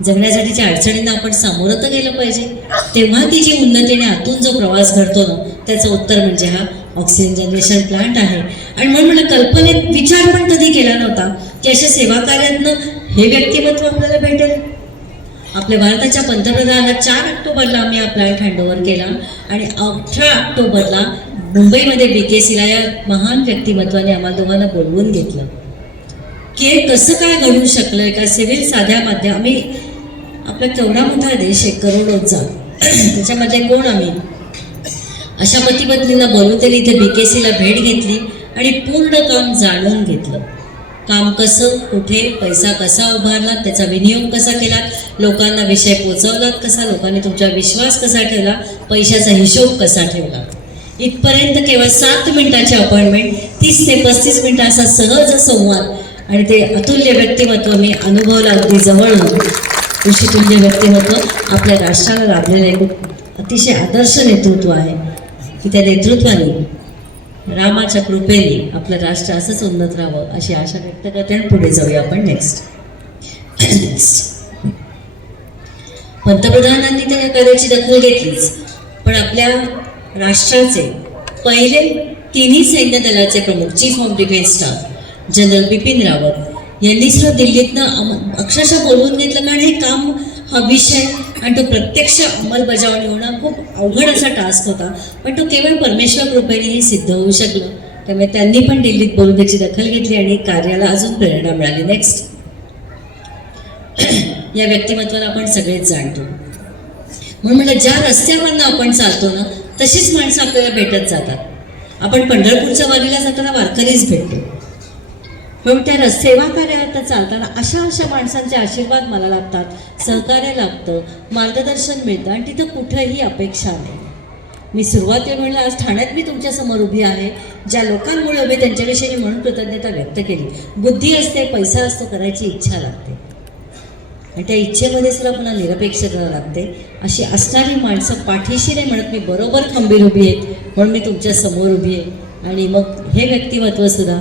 जगण्यासाठीच्या अडचणींना आपण सामोरं तर गेलं पाहिजे. तेव्हा ती जी उन्नतीने आतून जो प्रवास घडतो ना त्याचं उत्तर म्हणजे हा ऑक्सिजन जनरेशन प्लांट आहे. आणि म्हणून मला कल्पनेत विचार पण कधी केला नव्हता की अशा सेवा कार्यातनं हे व्यक्तिमत्व आपल्याला भेटेल. आपल्या भारताच्या पंतप्रधानांना 4 ऑक्टोबरला आम्ही हा प्लॅंट हँडओव्हर केला आणि 18 ऑक्टोबरला मुंबईमध्ये BKCला या महान व्यक्तिमत्वाने आम्हाला दोघांना बोलवून घेतलं की हे कसं काय घडू शकलं. एका सिव्हिल साध्या माध्यम आम्ही आपला केवढा मोठा देश आहे करोडोचा त्याच्यामध्ये कोण आम्ही अशा पती पत्नींना बोलवून त्यांनी इथे BKCला भेट घेतली आणि पूर्ण काम जाणून घेतलं. काम कसं, कुठे, पैसा कसा उभारला, त्याचा विनियोग कसा केला, लोकांना विषय पोचवलात कसा, लोकांनी तुमच्यावर विश्वास कसा ठेवला, पैशाचा हिशोब कसा ठेवला. इथपर्यंत केवळ 7 मिनिटाची अपॉइंटमेंट, 30 ते 35 मिनिटं असा सहज संवाद आणि ते अतुल्य व्यक्तिमत्व मी अनुभवलं अगदी जवळून. ऋषितुल्य व्यक्तिमत्व आपल्या राष्ट्राला लाभलेलं एक अतिशय आदर्श नेतृत्व आहे की त्या नेतृत्वाने रामाच्या कृपेने आपलं राष्ट्र असंच उन्नत राहावं अशी आशा व्यक्त करते आणि पुढे जाऊया आपण. नेक्स्ट पंतप्रधानांनी त्या कार्याची दखल घेतलीच, पण आपल्या राष्ट्राचे पहिले 3ही सैन्य दलाचे प्रमुख chief of defence staff general Bipin Rawat यांनी सुद्धा दिल्लीतनं अक्षरशः बोलवून घेतलं, कारण हे काम, हा विषय आणि तो प्रत्यक्ष अंमलबजावणी होणं खूप अवघड असा टास्क होता, पण तो केवळ परमेश्वर कृपेनेही सिद्ध होऊ शकलं. त्यामुळे त्यांनी पण दिल्लीत बोलून त्याची दखल घेतली आणि कार्याला अजून प्रेरणा मिळाली. नेक्स्ट या व्यक्तिमत्वाला आपण सगळेच जाणतो, म्हणून म्हटलं ज्या रस्त्यावरनं आपण चालतो ना तशीच माणसं आपल्याला भेटत जातात. आपण पंढरपूरच्या वारीला जाताना वारकरीच भेटतो, पण त्या सेवा कार्यात चालताना अशा माणसांचे आशीर्वाद मला लाभतात, सहकार्य लाभतं, मार्गदर्शन मिळतं आणि तिथं कुठंही अपेक्षा नाही. मी सुरुवातीला म्हणलं आज ठाण्यात मी तुमच्यासमोर उभी आहे, ज्या लोकांमुळे उभे त्यांच्याविषयी म्हणून कृतज्ञता व्यक्त केली. बुद्धी असते, पैसा असतो, करायची इच्छा लागते आणि त्या इच्छेमध्ये सुद्धा पुन्हा निरपेक्षता लागते. अशी असणारी माणसं पाठीशी नाही म्हणत, मी बरोबर खंबीर उभी आहे म्हणून मी तुमच्या समोर उभी आहे. आणि मग हे व्यक्तिमत्व सुद्धा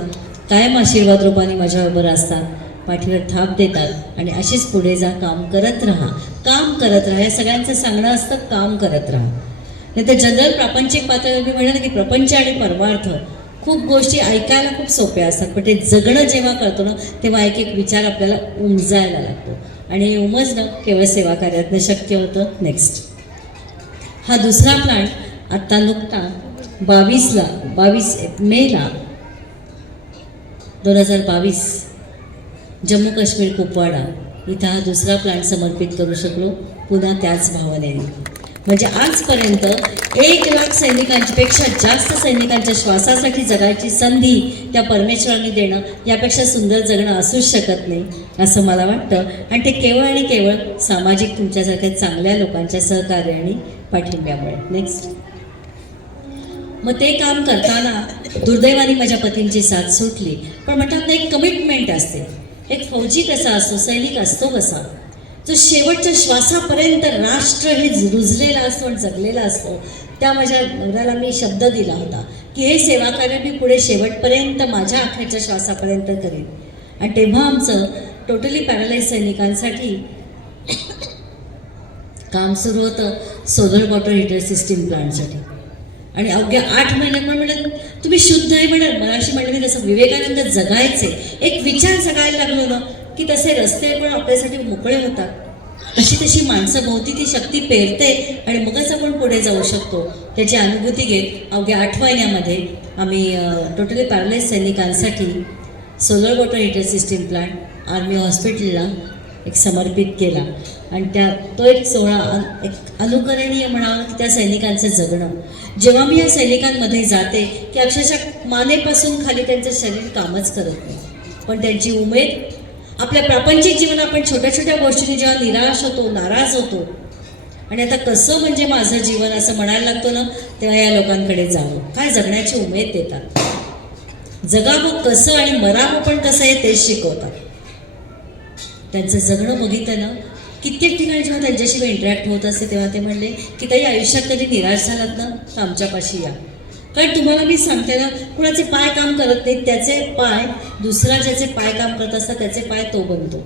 कायम आशीर्वाद रूपाने माझ्याबरोबर असतात, पाठीवर थाप देतात आणि अशीच पुढे जा, काम करत राहा, काम करत राहा. या सगळ्यांचं सांगणं असतं काम करत राहा. नाही तर जनरल प्रापंचिक पातळीवर मी म्हणलं की प्रपंच आणि परमार्थ खूप गोष्टी ऐकायला खूप सोप्या असतात, पण ते जगणं जेव्हा करतो ना तेव्हा एक एक विचार आपल्याला उमजायला लागतो आणि उमजणं केवळ सेवा कार्यातनं शक्य होतं. नेक्स्ट हा दुसरा प्लांट आत्ता नुकता 22 मेला 2022 जम्मू काश्मीर कुपवाडा इथं हा दुसरा प्लांट समर्पित करू शकलो, पुन्हा त्याच भावनेने. म्हणजे आजपर्यंत 1,00,000 सैनिकांपेक्षा जास्त सैनिकांच्या श्वासासाठी जगायची संधी त्या परमेश्वरांनी देणं, यापेक्षा सुंदर जगणं असूच शकत नाही असं मला वाटतं. आणि ते केवळ आणि केवळ सामाजिक तुमच्यासारख्या चांगल्या लोकांच्या सहकार्य आणि पाठिंब्यामुळे. नेक्स्ट मग ते काम करताना दुर्दैवाने माझ्या पतींची साथ सुटली, पण म्हणतात ना एक कमिटमेंट असते. एक फौजी कसा असतो, सैनिक असतो कसा, जो शेवटच्या श्वासापर्यंत राष्ट्र हे रुजलेला असतो आणि जगलेला असतो. त्या माझ्या नवऱ्याला मी शब्द दिला होता की हे सेवा कार्य मी पुढे शेवटपर्यंत माझ्या अखेरच्या श्वासापर्यंत करेन. आणि तेव्हा आमचं टोटली पॅरालाइज सैनिकांसाठी काम सुरू होतं सोलर वॉटर हीटर सिस्टीम प्लांटसाठी. आणि अवघ्या 8 महिन्यात म्हणलं तुम्ही शुद्ध आहे म्हणत मला अशी म्हणलं मी तसं विवेकानंद जगायचे एक विचार जगायला लागलो ना की तसे रस्ते पण आपल्यासाठी मोकळे होतात, तशी माणसं भोवती ती शक्ती पेरते आणि मगच आपण पुढे जाऊ शकतो. त्याची अनुभूती घेत अवघ्या 8 महिन्यामध्ये आम्ही टोटली पॅरालाइज सैनिकांसाठी solar water heater system plant army हॉस्पिटलला एक समर्पित केला. आणि तो एक सोहळा एक अनुकरणीय म्हणावं की त्या सैनिकांचं जगणं. जेव्हा मी या सैनिकांमध्ये जाते की अक्षरशः मानेपासून खाली त्यांचं शरीर कामच करत नाही, पण त्यांची उमेद आपल्या प्रापंचिक जीवन आपण छोट्या छोट्या गोष्टींनी जेव्हा निराश होतो, नाराज होतो आणि आता कसं म्हणजे माझं जीवन असं म्हणायला लागतो ना, तेव्हा या लोकांकडे जावं. काय जगण्याची उमेद देतात, जगावं कसं आणि मरावं पण कसं आहे तेच शिकवतात. त्यांचं जगणं बघितलं ना कित्येक ठिकाणी जेव्हा त्यांच्याशी मी इंटरॅक्ट होत असते तेव्हा ते म्हणले की ताई आयुष्यात कधी निराश झालात ना तर आमच्यापाशी या, कारण तुम्हाला मी सांगते ना कुणाचे पाय काम करत नाहीत, त्याचे पाय दुसरा ज्याचे पाय काम करत असतात त्याचे पाय तो बनतो.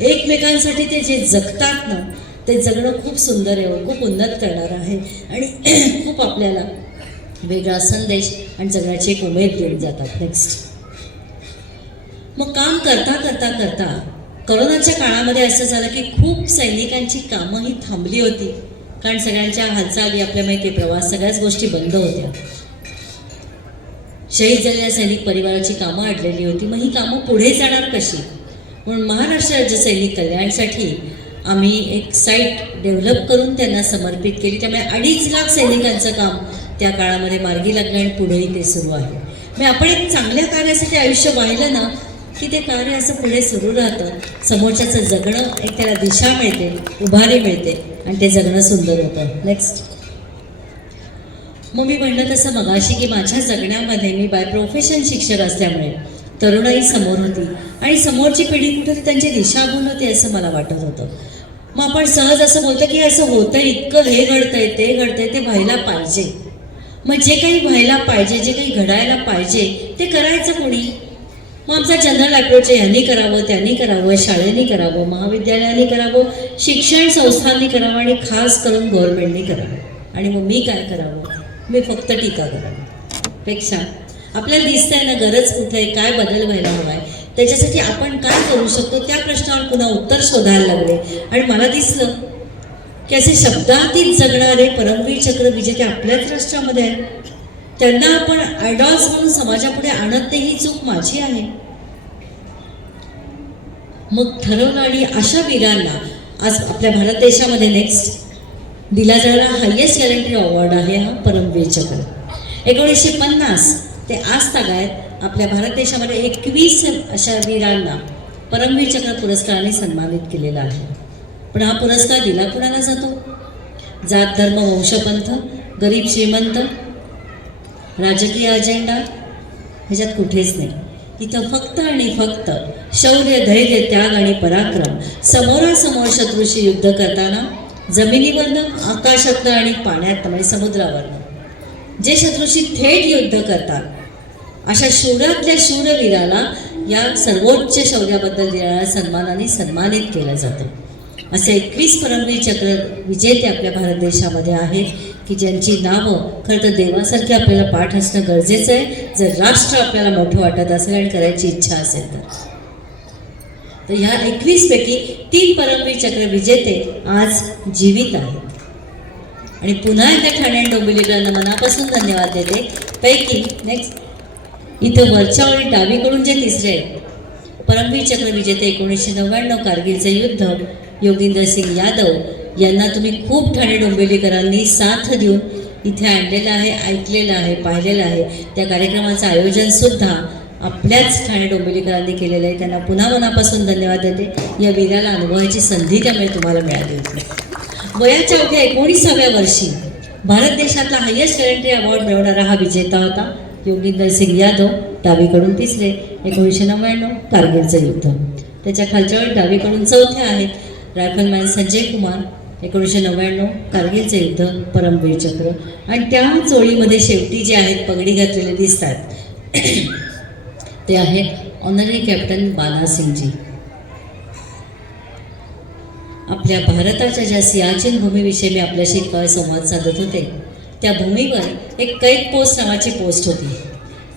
एकमेकांसाठी ते जे जगतात ना ते जगणं खूप सुंदर आहे, खूप उन्नत करणारं आहे आणि खूप आपल्याला वेगळा संदेश आणि जगण्याची एक उमेद देऊन जातात. नेक्स्ट मग काम करता करता करता करोनाच्या काळामध्ये असं झालं की खूप सैनिकांची कामं ही थांबली होती, कारण सगळ्यांच्या हालचाली आपल्या माहिती प्रवास सगळ्याच गोष्टी बंद होत्या. शहीद झालेल्या सैनिक परिवाराची कामं अडलेली होती. मग ही कामं पुढे जाणार कशी, म्हणून महाराष्ट्र राज्य सैनिक कल्याणसाठी आम्ही एक साईट डेव्हलप करून त्यांना समर्पित केली. त्यामुळे 2.5 लाख सैनिकांचं काम त्या काळामध्ये मार्गी लागलं आणि पुढेही ते सुरू आहे. मग आपण एक चांगल्या कार्यासाठी आयुष्य वाहिलं ना की ते कार्य असं पुढे सुरू राहतं, समोरच्याचं जगणं एक त्याला दिशा मिळते, उभारी मिळते आणि ते जगणं सुंदर होतं. नेक्स्ट. मग मी म्हणलं तसं मगाशी की माझ्या जगण्यामध्ये मी बाय प्रोफेशन शिक्षक असल्यामुळे तरुणाई समोर होती आणि समोरची पिढी कुठे त्यांची दिशाभूल होती असं मला वाटत होतं. मग आपण सहज असं बोलतो की असं होतंय, इतकं हे घडतंय ते घडतंय, ते व्हायला पाहिजे. मग जे काही व्हायला पाहिजे, जे काही घडायला पाहिजे ते करायचं कोणी? मग आमचा जनरल अप्रोच आहे, यांनी करावं, त्यांनी करावं, शाळेने करावं, महाविद्यालयाने करावं, शिक्षण संस्थांनी करावं आणि खास करून गव्हर्नमेंटने करावं. आणि मग मी काय करावं? मी फक्त टीका करावी. पेक्षा आपल्याला दिसतंय ना गरज कुठे आहे, काय बदल व्हायला हवा आहे, त्याच्यासाठी आपण काय करू शकतो त्या प्रश्नावर पुन्हा उत्तर शोधायला लागले. आणि मला दिसलं की असे शब्दातीत जगणारे परमवीर चक्र विजेते आपल्याच राष्ट्रामध्ये आहेत. त्यांना आपण आयडॉल्स म्हणून समाजापुढे आणत नाही, ही चूक माझी आहे. मग ठरवलं आणि अशा वीरांना आज आपल्या भारत देशामध्ये नेक्स्ट दिला जाणारा हायेस्ट गॅरंटी अवॉर्ड आहे हा परमवीर चक्र. 1950 ते आज तागायत आपल्या भारत देशामध्ये 21 अशा वीरांना परमवीर चक्र पुरस्काराने सन्मानित केलेला आहे. पण हा पुरस्कार दिला कुणाला जातो? जात धर्म वंशपंथ, गरीब श्रीमंत, राजकीय अजेंडा ह्याच्यात कुठेच नाही. इथं फक्त आणि फक्त शौर्य, धैर्य, त्याग आणि पराक्रम, समोरासमोर शत्रूशी युद्ध करताना जमिनीवरनं, आकाशातनं आणि पाण्यातनं म्हणजे समुद्रावरनं जे शत्रूशी थेट युद्ध करतात अशा शूरातल्या शूरवीराला या सर्वोच्च शौर्याबद्दल देणाऱ्या सन्मानाने सन्मानित केलं जातं. असे 21 परमवीर चक्र विजेते आपल्या भारत देशामध्ये आहेत की ज्यांची नावं खरं तर देवासारखी आपल्याला पाठ असणं गरजेचं आहे जर राष्ट्र आपल्याला मोठं वाटत असेल आणि करायची इच्छा असेल तर ह्या 21 पैकी 3 परमवीर चक्र विजेते आज जीवित आहेत. आणि पुन्हा एकदा ठाणे आणि डोंबिवलीकरांना मनापासून धन्यवाद देते. पैकी नेक्स्ट इथं वरच्यावर डावीकडून जे तिसरे आहेत परमवीर चक्र विजेते 1999 कारगिलचे युद्ध योगिंदर सिंग यादव यांना तुम्ही खूप ठाणे डोंबिवलीकरांनी साथ देऊन इथे आणलेलं आहे, ऐकलेलं आहे, पाहिलेलं आहे. त्या कार्यक्रमाचं आयोजनसुद्धा आपल्याच ठाणे डोंबिवलीकरांनी केलेलं आहे. त्यांना पुन्हा मनापासून धन्यवाद देते. या वीराला अनुभवायची संधी त्यामुळे तुम्हाला मिळाली होती. वयाच्या अवघ्या 19व्या वर्षी भारत देशातला हायेस्ट गॅरंटी अवॉर्ड मिळवणारा हा विजेता होता योगिंदर सिंग यादव. डावीकडून तिसरे 1999 कारगिलचं युद्ध. त्याच्या खालच्यावर डावीकडून चौथे आहेत रायफलमॅन संजय कुमार 1999 कारगिलचे युद्ध परमवीर चक्र. आणि त्या चोळीमध्ये शेवटी जे आहेत पगडी घातलेले दिसतात ते आहेत ऑनररी कॅप्टन बाला सिंगजी. आपल्या भारताच्या ज्या सियाचीन भूमीविषयी मी आपल्याशी काय संवाद साधत होते त्या भूमीवर एक कैद पोस्ट नावाची पोस्ट होती.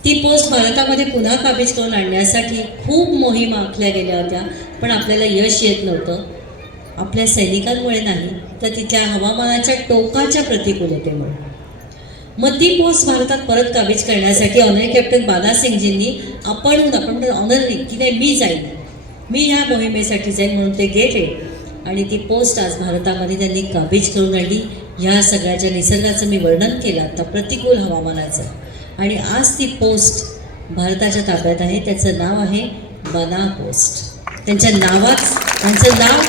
ती पोस्ट भारतामध्ये पुन्हा काबीज करून आणण्यासाठी खूप मोहिमा आखल्या गेल्या होत्या पण आपल्याला यश येत नव्हतं. आपल्या सैनिकांमुळे नाही तर तिथल्या हवामानाच्या टोकाच्या प्रतिकूलतेमुळे. मग ती पोस्ट भारतात परत काबीज करण्यासाठी ऑनररी कॅप्टन बाला सिंगजींनी आपण ऑनररी की नाही मी जाईन, मी ह्या मोहिमेसाठी जाईन म्हणून ते गेले आणि ती पोस्ट आज भारतामध्ये त्यांनी काबीज करून आणली. ह्या सगळ्याच्या निसर्गाचं मी वर्णन केलं आता प्रतिकूल हवामानाचं आणि आज ती पोस्ट भारताच्या ताब्यात आहे. त्याचं नाव आहे बना पोस्ट. त्यांचं नाव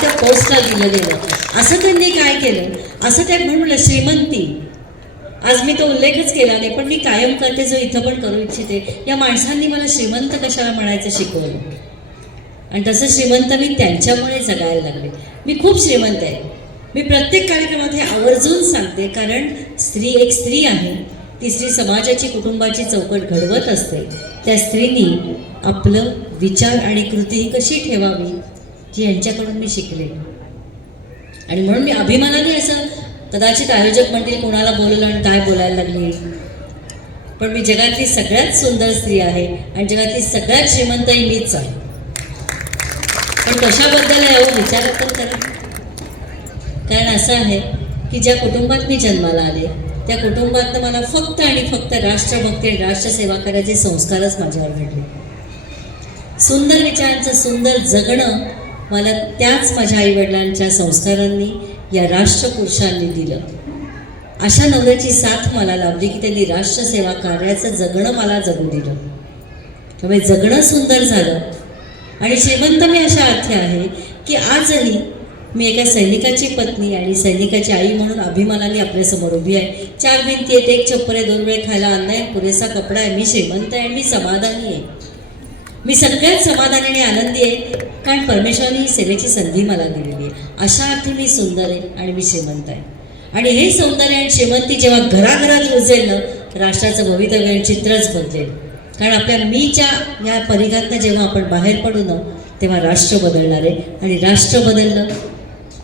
त्या पोस्टला दिलं गेलं. असं त्यांनी काय केलं, असं त्या म्हणलं श्रीमंती. आज मी तो उल्लेखच केला नाही पण मी कायम करते जो इथं पण करू इच्छिते. या माणसांनी मला श्रीमंत कशाला म्हणायचं शिकवलं आणि तसं श्रीमंत मी त्यांच्यामुळे जगायला लागले. मी खूप श्रीमंत आहे. मी प्रत्येक कार्यक्रमात हे आवर्जून सांगते कारण एक स्त्री आहे. ती स्त्री समाजाची कुटुंबाची चौकट घडवत असते. त्या स्त्रीनी आपलं विचार आणि कृती ही कशी ठेवावी जी यांच्याकडून मी शिकले. आणि म्हणून मी अभिमानाने असं कदाचित आयोजक म्हणतील कोणाला बोललं आणि काय बोलायला लागली पण मी जगातली सगळ्यात सुंदर स्त्री आहे आणि जगातली सगळ्यात श्रीमंतही मीच आहे. पण कशाबद्दल आहे विचार पण करा. कारण असं आहे की ज्या कुटुंबात मी जन्माला आले त्या कुटुंबातनं मला फक्त आणि फक्त राष्ट्रभक्ती आणि राष्ट्रसेवा करायचे संस्कारच माझ्यावर घडले. सुंदर विचारांचं सुंदर जगणं मला त्याच माझ्या आईवडिलांच्या संस्कारांनी या राष्ट्रपुरुषांनी दिलं. अशा नवऱ्याची साथ मला लाभली की त्यांनी राष्ट्रसेवा कार्याचं जगणं मला जगू दिलं. त्यामुळे जगणं सुंदर झालं. आणि श्रीमंत मी अशा अर्थी आहे की आजही मी एका सैनिकाची पत्नी आणि सैनिकाची आई म्हणून अभिमानाने आपल्यासमोर उभी आहे. 4 भिंती आहेत, 1 छप्पर आहे, 2 वेळ खायला अन्न आहे, पुरेसा कपडा आहे. मी श्रीमंत आहे आणि मी समाधानी आहे. मी सगळ्यात समाधानी आणि आनंदी आहे, कारण परमेश्वराने ही सेवेची संधी मला दिलेली आहे. अशा अर्थी मी सुंदर आहे आणि मी श्रीमंत आहे. आणि हे सौंदर्य आणि श्रीमंती जेव्हा घराघरात रुजेल ना, राष्ट्राचं भवितव्य आणि चित्रच बदलेल. कारण आपल्या मीच्या या परिघातनं जेव्हा आपण बाहेर पडू ना, तेव्हा राष्ट्र बदलणार आहे. आणि राष्ट्र बदललं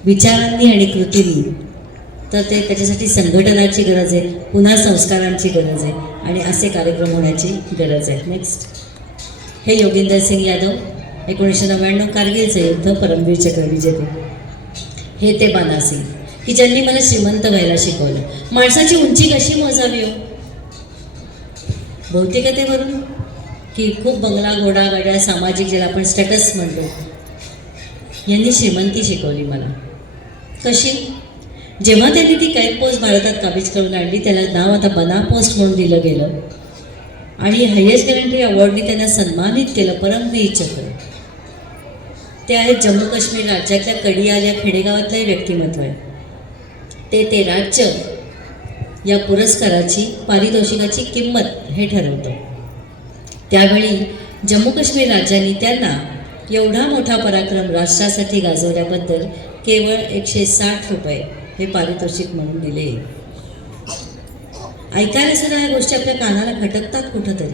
विचारांनी आणि कृतींनी, तर ते त्याच्यासाठी संघटनाची गरज आहे, पुन्हा संस्कारांची गरज आहे आणि असे कार्यक्रम होण्याची गरज आहे. नेक्स्ट, हे योगिंदर सिंग यादव, 1999 कारगिलचे युद्ध परमवीर चक्र विजेते. हे ते बाना सिंग की ज्यांनी मला श्रीमंत व्हायला शिकवलं. माणसाची उंची कशी मोजावी हो? भौतिकतेवरून की खूप बंगला, घोडा, गाड्या, सामाजिक, ज्याला आपण स्टेटस म्हणतो, यांनी श्रीमंती शिकवली मला. कशी? जेव्हा त्यांनी ती कैद पोस्ट भारतात काबीज करून आणली, त्याला नाव आता बना पोस्ट म्हणून दिलं गेलं आणि हायेस्ट गॅरंटी अवॉर्डने त्यांना सन्मानित केलं, परमवीर चक्र. ते आहेत जम्मू काश्मीर राज्यातल्या कडियाल या खेडेगावातलंही व्यक्तिमत्व आहे. ते राज्य या पुरस्काराची, पारितोषिकाची किंमत हे ठरवतं. त्यावेळी जम्मू काश्मीर राज्याने त्यांना एवढा मोठा पराक्रम राष्ट्रासाठी गाजवल्याबद्दल केवळ 160 रुपये हे पारितोषिक म्हणून दिले. ऐकायला सुद्धा या गोष्टी आपल्या कानाला खटकतात कुठंतरी.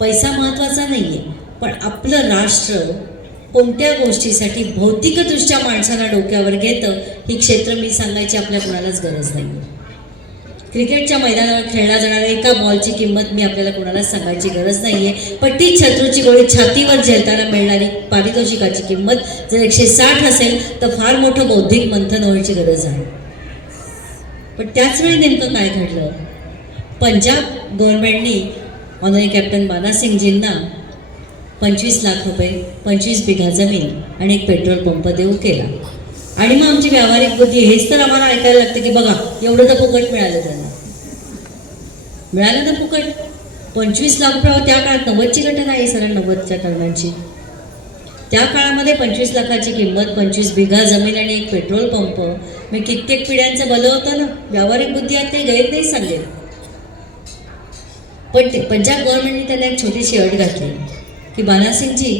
पैसा महत्त्वाचा नाही आहे, पण आपलं राष्ट्र कोणत्या गोष्टीसाठी भौतिकदृष्ट्या माणसाला डोक्यावर घेतं, ही क्षेत्र मी सांगायची आपल्या कोणालाच गरज नाही. क्रिकेटच्या मैदानावर खेळला जाणाऱ्या एका बॉलची किंमत मी आपल्याला कोणालाच सांगायची गरज नाही आहे, पण ती शत्रूची गोळी छातीवर झेलताना मिळणारी पारितोषिकाची किंमत जर 160 असेल तर फार मोठं बौद्धिक मंथन व्हायची गरज आहे. पण त्याचवेळी नेमकं काय घडलं? पंजाब गव्हर्नमेंटनी ऑनरी कॅप्टन बाना सिंगजींना 25 लाख रुपये, 25 बिघा जमीन आणि एक पेट्रोल पंप देऊ केला. आणि मग आमची व्यावहारिक बुद्धी, हेच तर आम्हाला ऐकायला लागतं की बघा एवढं तर फुकट मिळालं त्यांना. मिळालं तर फुकट. 25 लाख रुपये त्या काळात 90ची घटना आहे, सर 90च्या दरम्यानची. त्या काळामध्ये 25 लाखाची किंमत, 25 बिघा जमीन आणि एक पेट्रोल पंप, मग कित्येक पिढ्यांचं भलं होतं ना. व्यावहारिक बुद्धी आता काही गैर नाही सांगेल. पण ते पंजाब गव्हर्नमेंटने त्यांना एक छोटीशी अट घातली की बानासिंगजी,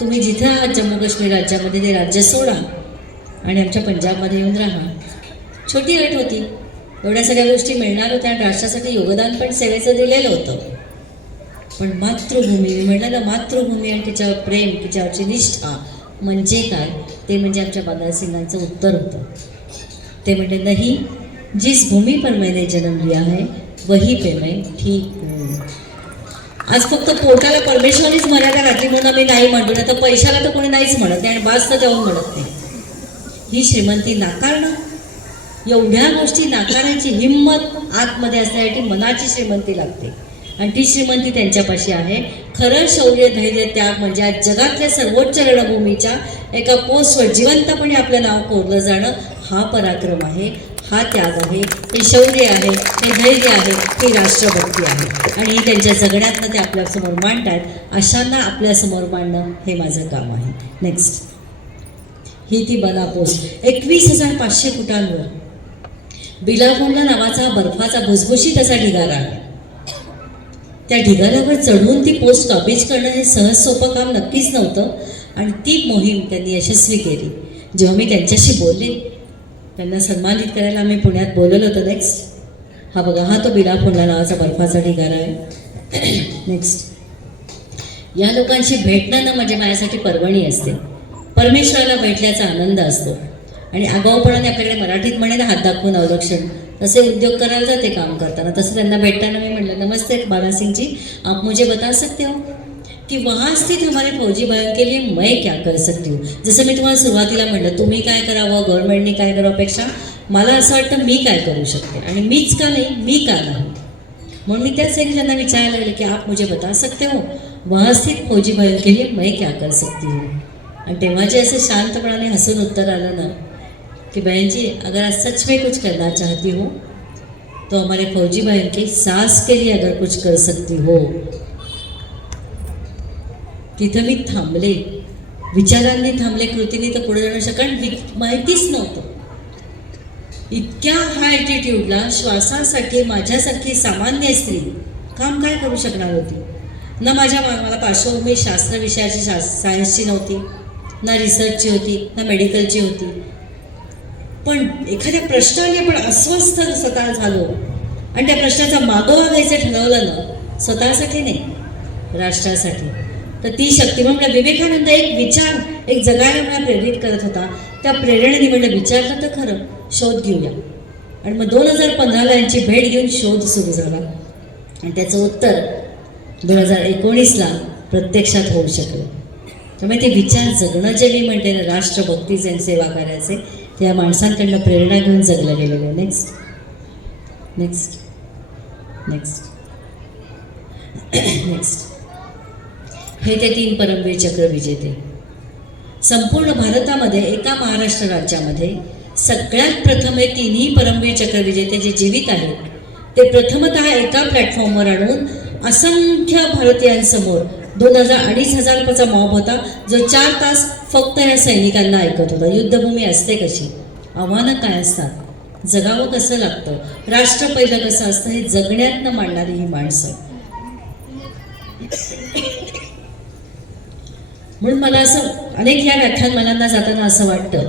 तुम्ही जिथं आहात जम्मू काश्मीर राज्यामध्ये ते राज्य सोडा आणि आमच्या पंजाबमध्ये येऊन राहा. छोटी अट होती. एवढ्या सगळ्या गोष्टी मिळणार होत्या आणि राष्ट्रासाठी योगदान पण सेवेचं दिलेलं होतं. पण मातृभूमी, मी म्हटलं ना, मातृभूमी आणि तिच्यावर प्रेम, तिच्यावरची निष्ठा म्हणजे काय, ते म्हणजे आमच्या बानासिंगांचं उत्तर होतं. ते म्हणते, नाही, जिस भूमी पर मैंने जन्म लिया है वही पे मैं ठीक हूँ. आज फक्त पोटाला परमेश्वरानेच मर्यादा घातली म्हणून आम्ही नाही म्हणतो, नाही तर पैशाला तर कोणी नाहीच म्हणत नाही आणि बास तर जाऊन म्हणत नाही. ही श्रीमंती नाकारणं, एवढ्या गोष्टी नाकारण्याची हिंमत आतमध्ये असण्यासाठी मनाची श्रीमंती लागते आणि ती श्रीमंती त्यांच्यापाशी आहे. खरं शौर्य, धैर्य, त्याग म्हणजे आज जगातल्या सर्वोच्च रणभूमीच्या एका पोस्टवर जिवंतपणे आपलं नाव कोरलं जाणं, हा पराक्रम आहे, हा त्याग आहे, हे शौर्य आहे, हे धैर्य आहे, ही राष्ट्रभक्ती आहे. आणि ही त्यांच्या जगण्यातनं ते आपल्यासमोर मांडतात. अशांना आपल्यासमोर मांडणं हे माझं काम आहे. नेक्स्ट, ही ती बना पोस्ट, 21,500 फुटांवर बिलाफोंडा नावाचा बर्फाचा भुसभुशीत असा ढिगारा आहे. त्या ढिगाऱ्यावर चढून ती पोस्ट काबीज करणं हे सहज सोपं काम नक्कीच नव्हतं आणि ती मोहीम त्यांनी यशस्वी केली. जेव्हा मी त्यांच्याशी बोलले, त्यांना सन्मानित करायला आम्ही पुण्यात बोलवलं होतं. नेक्स्ट, हा बघा, हा तो बिलाफोंडा नावाचा बर्फाचा ढिगारा आहे. नेक्स्ट, या लोकांशी भेटणं ना म्हणजे माझ्यासाठी पर्वणी असते. परमेश्वराला भेटल्याचा आनंद असतो आणि आगाऊपणाने आपल्याकडे मराठीत म्हणे ना, हात दाखवून अवलक्षण, तसे उद्योग करायला जाते काम करताना. तसं त्यांना भेटताना मी म्हटलं, नमस्ते बाना सिंह जी, आप मुझे बता सकते हो कि वहाँ स्थित हमारे फौजी भाइयों के लिए मैं क्या कर सकती हूँ. जसं मी तुम्हाला सुरुवातीला म्हटलं, तुम्ही काय करावं, गव्हर्नमेंटने काय करावंपेक्षा मला असं वाटतं मी काय करू शकते आणि मीच का नाही, मी का नाही. म्हणून मी त्यासाठी त्यांना विचारायला लागले की आप मुझे बता सकते हो वहाँ स्थित फौजी भाइयों के लिए मैं क्या कर सकती हूँ. आणि तेव्हा जे असं शांतपणाने हसून उत्तर आलं ना की बहन जी, अगर आज सच में कुछ करना चाहती हूँ तो हमारे फौजी भाइयों की सांस के लिए अगर कुछ कर सकती हो. तिथं मी थांबले, विचारांनी थांबले, कृतीने तर पुढे जाणं कारण माहितीच नव्हतं. इतक्या हाय ॲटिट्यूडला श्वासासाठी माझ्यासारखी सामान्य स्त्री काम काय करू शकणार होती. ना मला पार्श्वभूमी शास्त्र विषयाची सायन्सची नव्हती, ना रिसर्चची होती, ना मेडिकलची होती. पण एखाद्या प्रश्नाने आपण अस्वस्थ स्वतः झालो आणि त्या प्रश्नाचा मागोवा घ्यायचं ठरवलं ना, स्वतःसाठी नाही, राष्ट्रासाठी, तर ती शक्ती. म्हणजे विवेकानंद एक विचार, एक जगायला मला प्रेरित करत होता. त्या प्रेरणेने म्हणलं विचारलं तर खरं, शोध घेऊया. आणि मग 2015ला यांची भेट घेऊन शोध सुरू झाला आणि त्याचं उत्तर 2019ला प्रत्यक्षात होऊ शकलं. त्यामुळे ते विचार जगणं जे मी म्हणते ना, राष्ट्रभक्तीचे आणि सेवा कार्याचे, त्या माणसांकडनं प्रेरणा घेऊन जगलं गेलेलं आहे. Next next next next. हे ते 3 परमवीर चक्र विजेते. संपूर्ण भारतामध्ये एका महाराष्ट्र राज्यामध्ये सगळ्यात प्रथम हे 3ही परमवीर चक्र विजेते जे जीवित आहेत ते प्रथमतः एका प्लॅटफॉर्मवर आणून असंख्य भारतीयांसमोर 2,000-2,500 रुपयाचा मॉब होता, जो 4 तास फक्त या सैनिकांना ऐकत होता. युद्धभूमी असते कशी, आव्हानं काय असतात, जगावं कसं लागतं, राष्ट्र पहिलं कसं असतं, हे जगण्यातनं मांडणारी ही माणसं. म्हणून मला असं अनेक या व्याख्यानमालांना जाताना असं वाटतं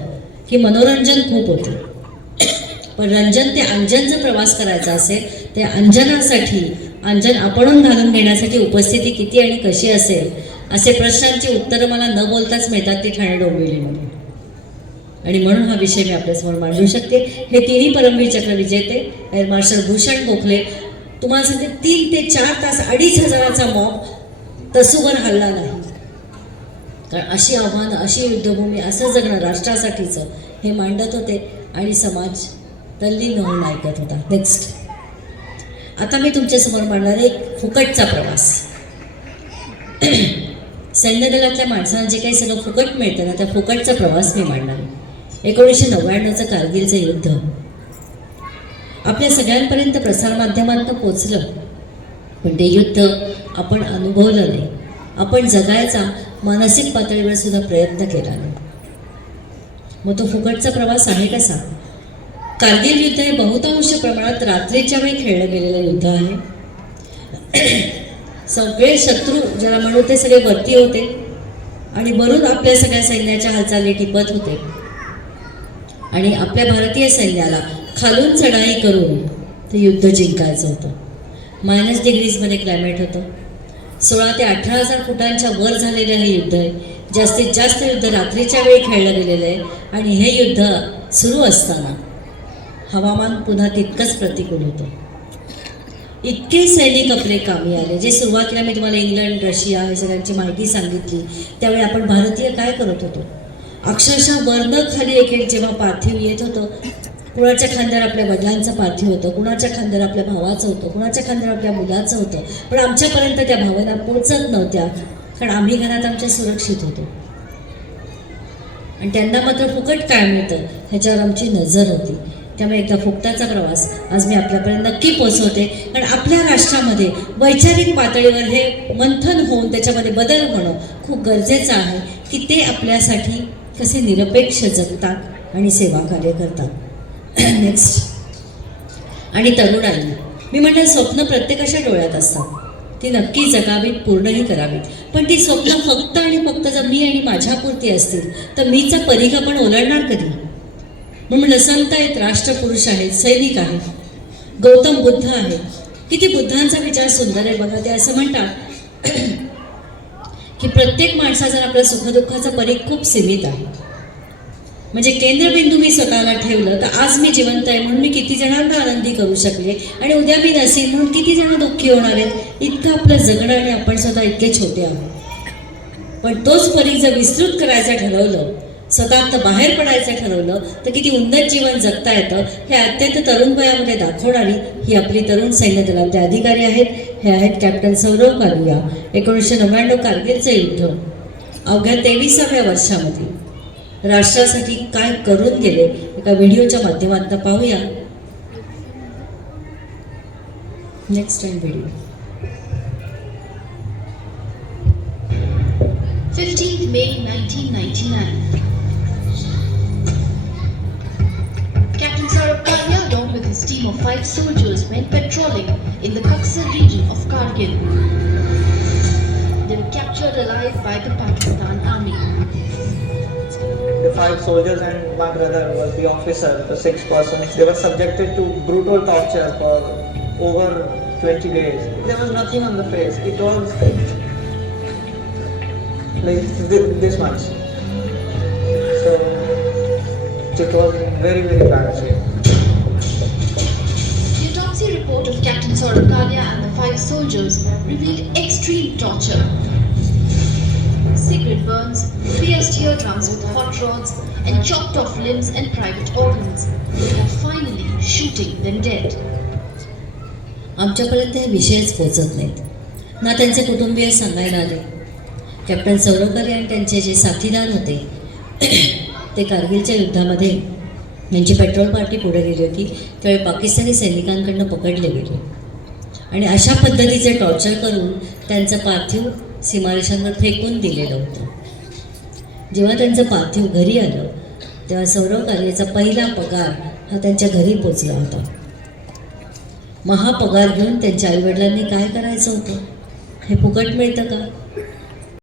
की मनोरंजन खूप होतं, पण रंजन ते अंजनचा प्रवास करायचा असेल, त्या अंजनासाठी अंजन आपणून घालून घेण्यासाठी उपस्थिती किती आणि कशी असेल, असे प्रश्नांची उत्तरं मला न बोलताच मिळतात ती ठाणे डोंबिवलीमध्ये. आणि म्हणून हा विषय मी आपल्यासमोर मांडू शकते. हे 3ही परमवीर चक्र विजेते एअर मार्शल भूषण गोखले, तुम्हाला सांगते 3 ते 4 तास 2,500चा मॉब तसूवर हल्ला नाही. कारण अशी आव्हानं, अशी युद्धभूमी, असं जगणं राष्ट्रासाठीचं हे मांडत होते आणि समाज तल्लीन होऊन ऐकत होता. नेक्स्ट. आता मी तुमच्यासमोर मांडणार एक फुकटचा प्रवास. सैन्य दलातल्या माणसांना जे काही सगळं फुकट मिळतं ना, त्या फुकटचा प्रवास मी मांडणार आहे. 1999चं कारगिलचं युद्ध आपल्या सगळ्यांपर्यंत प्रसारमाध्यमांतून पोचलं, पण ते युद्ध आपण अनुभवलं नाही. आपण जगायचा मानसिक पातळीवर सुद्धा प्रयत्न केला नाही. मग तो फुकटचा प्रवास आहे कसा. कारगिल युद्ध हे बहुतांश प्रमाणात रात्रीच्या वेळी खेळलं गेलेलं युद्ध आहे. सगळे शत्रू ज्याला म्हणू ते सगळे वरती होते आणि वरून आपल्या सगळ्या सैन्याच्या हालचाली टिपत होते आणि आपल्या भारतीय सैन्याला खालून चढाई करून ते युद्ध जिंकायचं होतं. -डिग्रीजमध्ये क्लायमेट होतं. 16,000 ते 18,000 फुटांच्या वर झालेलं हे युद्ध आहे. जास्तीत जास्त युद्ध रात्रीच्या वेळी खेळलं गेलेलं आहे आणि हे युद्ध सुरू असताना हवामान पुन्हा तितकंच प्रतिकूल होतं. इतके सैनिक आपले कामी आले, जे सुरुवातीला मी तुम्हाला इंग्लंड, रशिया हे सगळ्यांची माहिती सांगितली, त्यावेळी आपण भारतीय काय करत होतो. अक्षरशः वरनं खाली एक जेव्हा पार्थिव येत होतं, कुणाच्या खांद्यावर आपल्या वडिलांचं पार्थिव होतं, कुणाच्या खांद्यावर आपल्या भावाचं होतं, कुणाच्या खांद्यावर आपल्या मुलाचं होतं, पण आमच्यापर्यंत त्या भावना पोचत नव्हत्या, कारण आम्ही घरात आमच्या सुरक्षित होतो आणि त्यांना मात्र फुकट काय मिळतं ह्याच्यावर आमची नजर होती. त्यामुळे एकदा फुकटाचा प्रवास आज मी आपल्यापर्यंत नक्की पोचवते, कारण आपल्या राष्ट्रामध्ये वैचारिक पातळीवर हे मंथन होऊन त्याच्यामध्ये बदल होणं खूप गरजेचं आहे की ते आपल्यासाठी कसे निरपेक्ष जगतात आणि सेवा कार्य करतात. नेक्स्ट. आणि तरुणाई, मी म्हणते स्वप्न प्रत्येकाच्या डोळ्यात असतात, ती नक्की जगावीत, पूर्णही करावीत, पण ती स्वप्न फक्त आणि फक्त जर मी आणि माझ्यापुरती असतील तर मीचा परिघ पण ओलांडणार कधी. म्हणून संत आहेत, राष्ट्रपुरुष आहेत, सैनिक आहेत, गौतम बुद्ध आहेत. किती बुद्धांचा विचार सुंदर आहे बघा. ते असं म्हणतात की प्रत्येक माणसाचा आपल्या सुखदुःखाचा परिघ खूप सीमित आहे. म्हणजे केंद्रबिंदू मी स्वतःला ठेवलं तर आज मी जिवंत आहे म्हणून मी किती जणांना आनंदी करू शकले आणि उद्या मी नसेल म्हणून किती जण दुःखी होणार आहेत. इतकं आपलं जगणं आणि आपण स्वतः इतके छोटे आहोत. पण तोच परिघ जर विस्तृत करायचं ठरवलं, स्वतः बाहेर पडायचं ठरवलं, तर किती उन्नत जीवन जगता येतं हे अत्यंत तरुण वयामध्ये दाखवणारी ही आपली तरुण सैन्य दलातले अधिकारी आहेत. हे आहेत कॅप्टन सौरव कालिया. 1999 कारगिलचं युद्ध अवघ्या 23व्या वर्षामध्ये राष्ट्रासाठी काय करून गेले एका व्हिडिओच्या माध्यमातून पाहूया. Next time video. 15th May 1999. Captain Saurabh Kalia, along with his team of 5 soldiers, went patrolling in the Kaksar region of Kargil. They were captured alive by the Pakistan Army. The 5 soldiers and my brother was the officer, the 6 persons. They were subjected to brutal torture for over 20 days. There was nothing on the face. It was like this much. So it was in very, very bad shape. The autopsy report of Captain Saurabh Kalia and the 5 soldiers revealed extreme torture. Cigarette burns, pierced eardrums with hot rods, and chopped off limbs and private organs, before finally shooting them dead. आमच्यापर्यंत हे विषयच पोचत नाहीत, ना त्यांचे कुटुंबीय सांगायला आले. कॅप्टन सौरभ कालिया आणि त्यांचे जे साथीदार होते ते कारगिलच्या युद्धामध्ये यांची पेट्रोल पार्टी पुढे गेली होती, त्यावेळी पाकिस्तानी सैनिकांकडनं पकडले गेले आणि अशा पद्धतीचे टॉर्चर करून त्यांचं पार्थिव सीमारेषांवर फेकून दिलेलं होतं. जेव्हा त्यांचं पार्थिव घरी आलं तेव्हा सौरभ कालियाचा पहिला पगार हा त्यांच्या घरी पोचला होता. मग हा पगार घेऊन त्यांच्या आईवडिलांनी काय करायचं होतं? हे फुकट मिळतं का?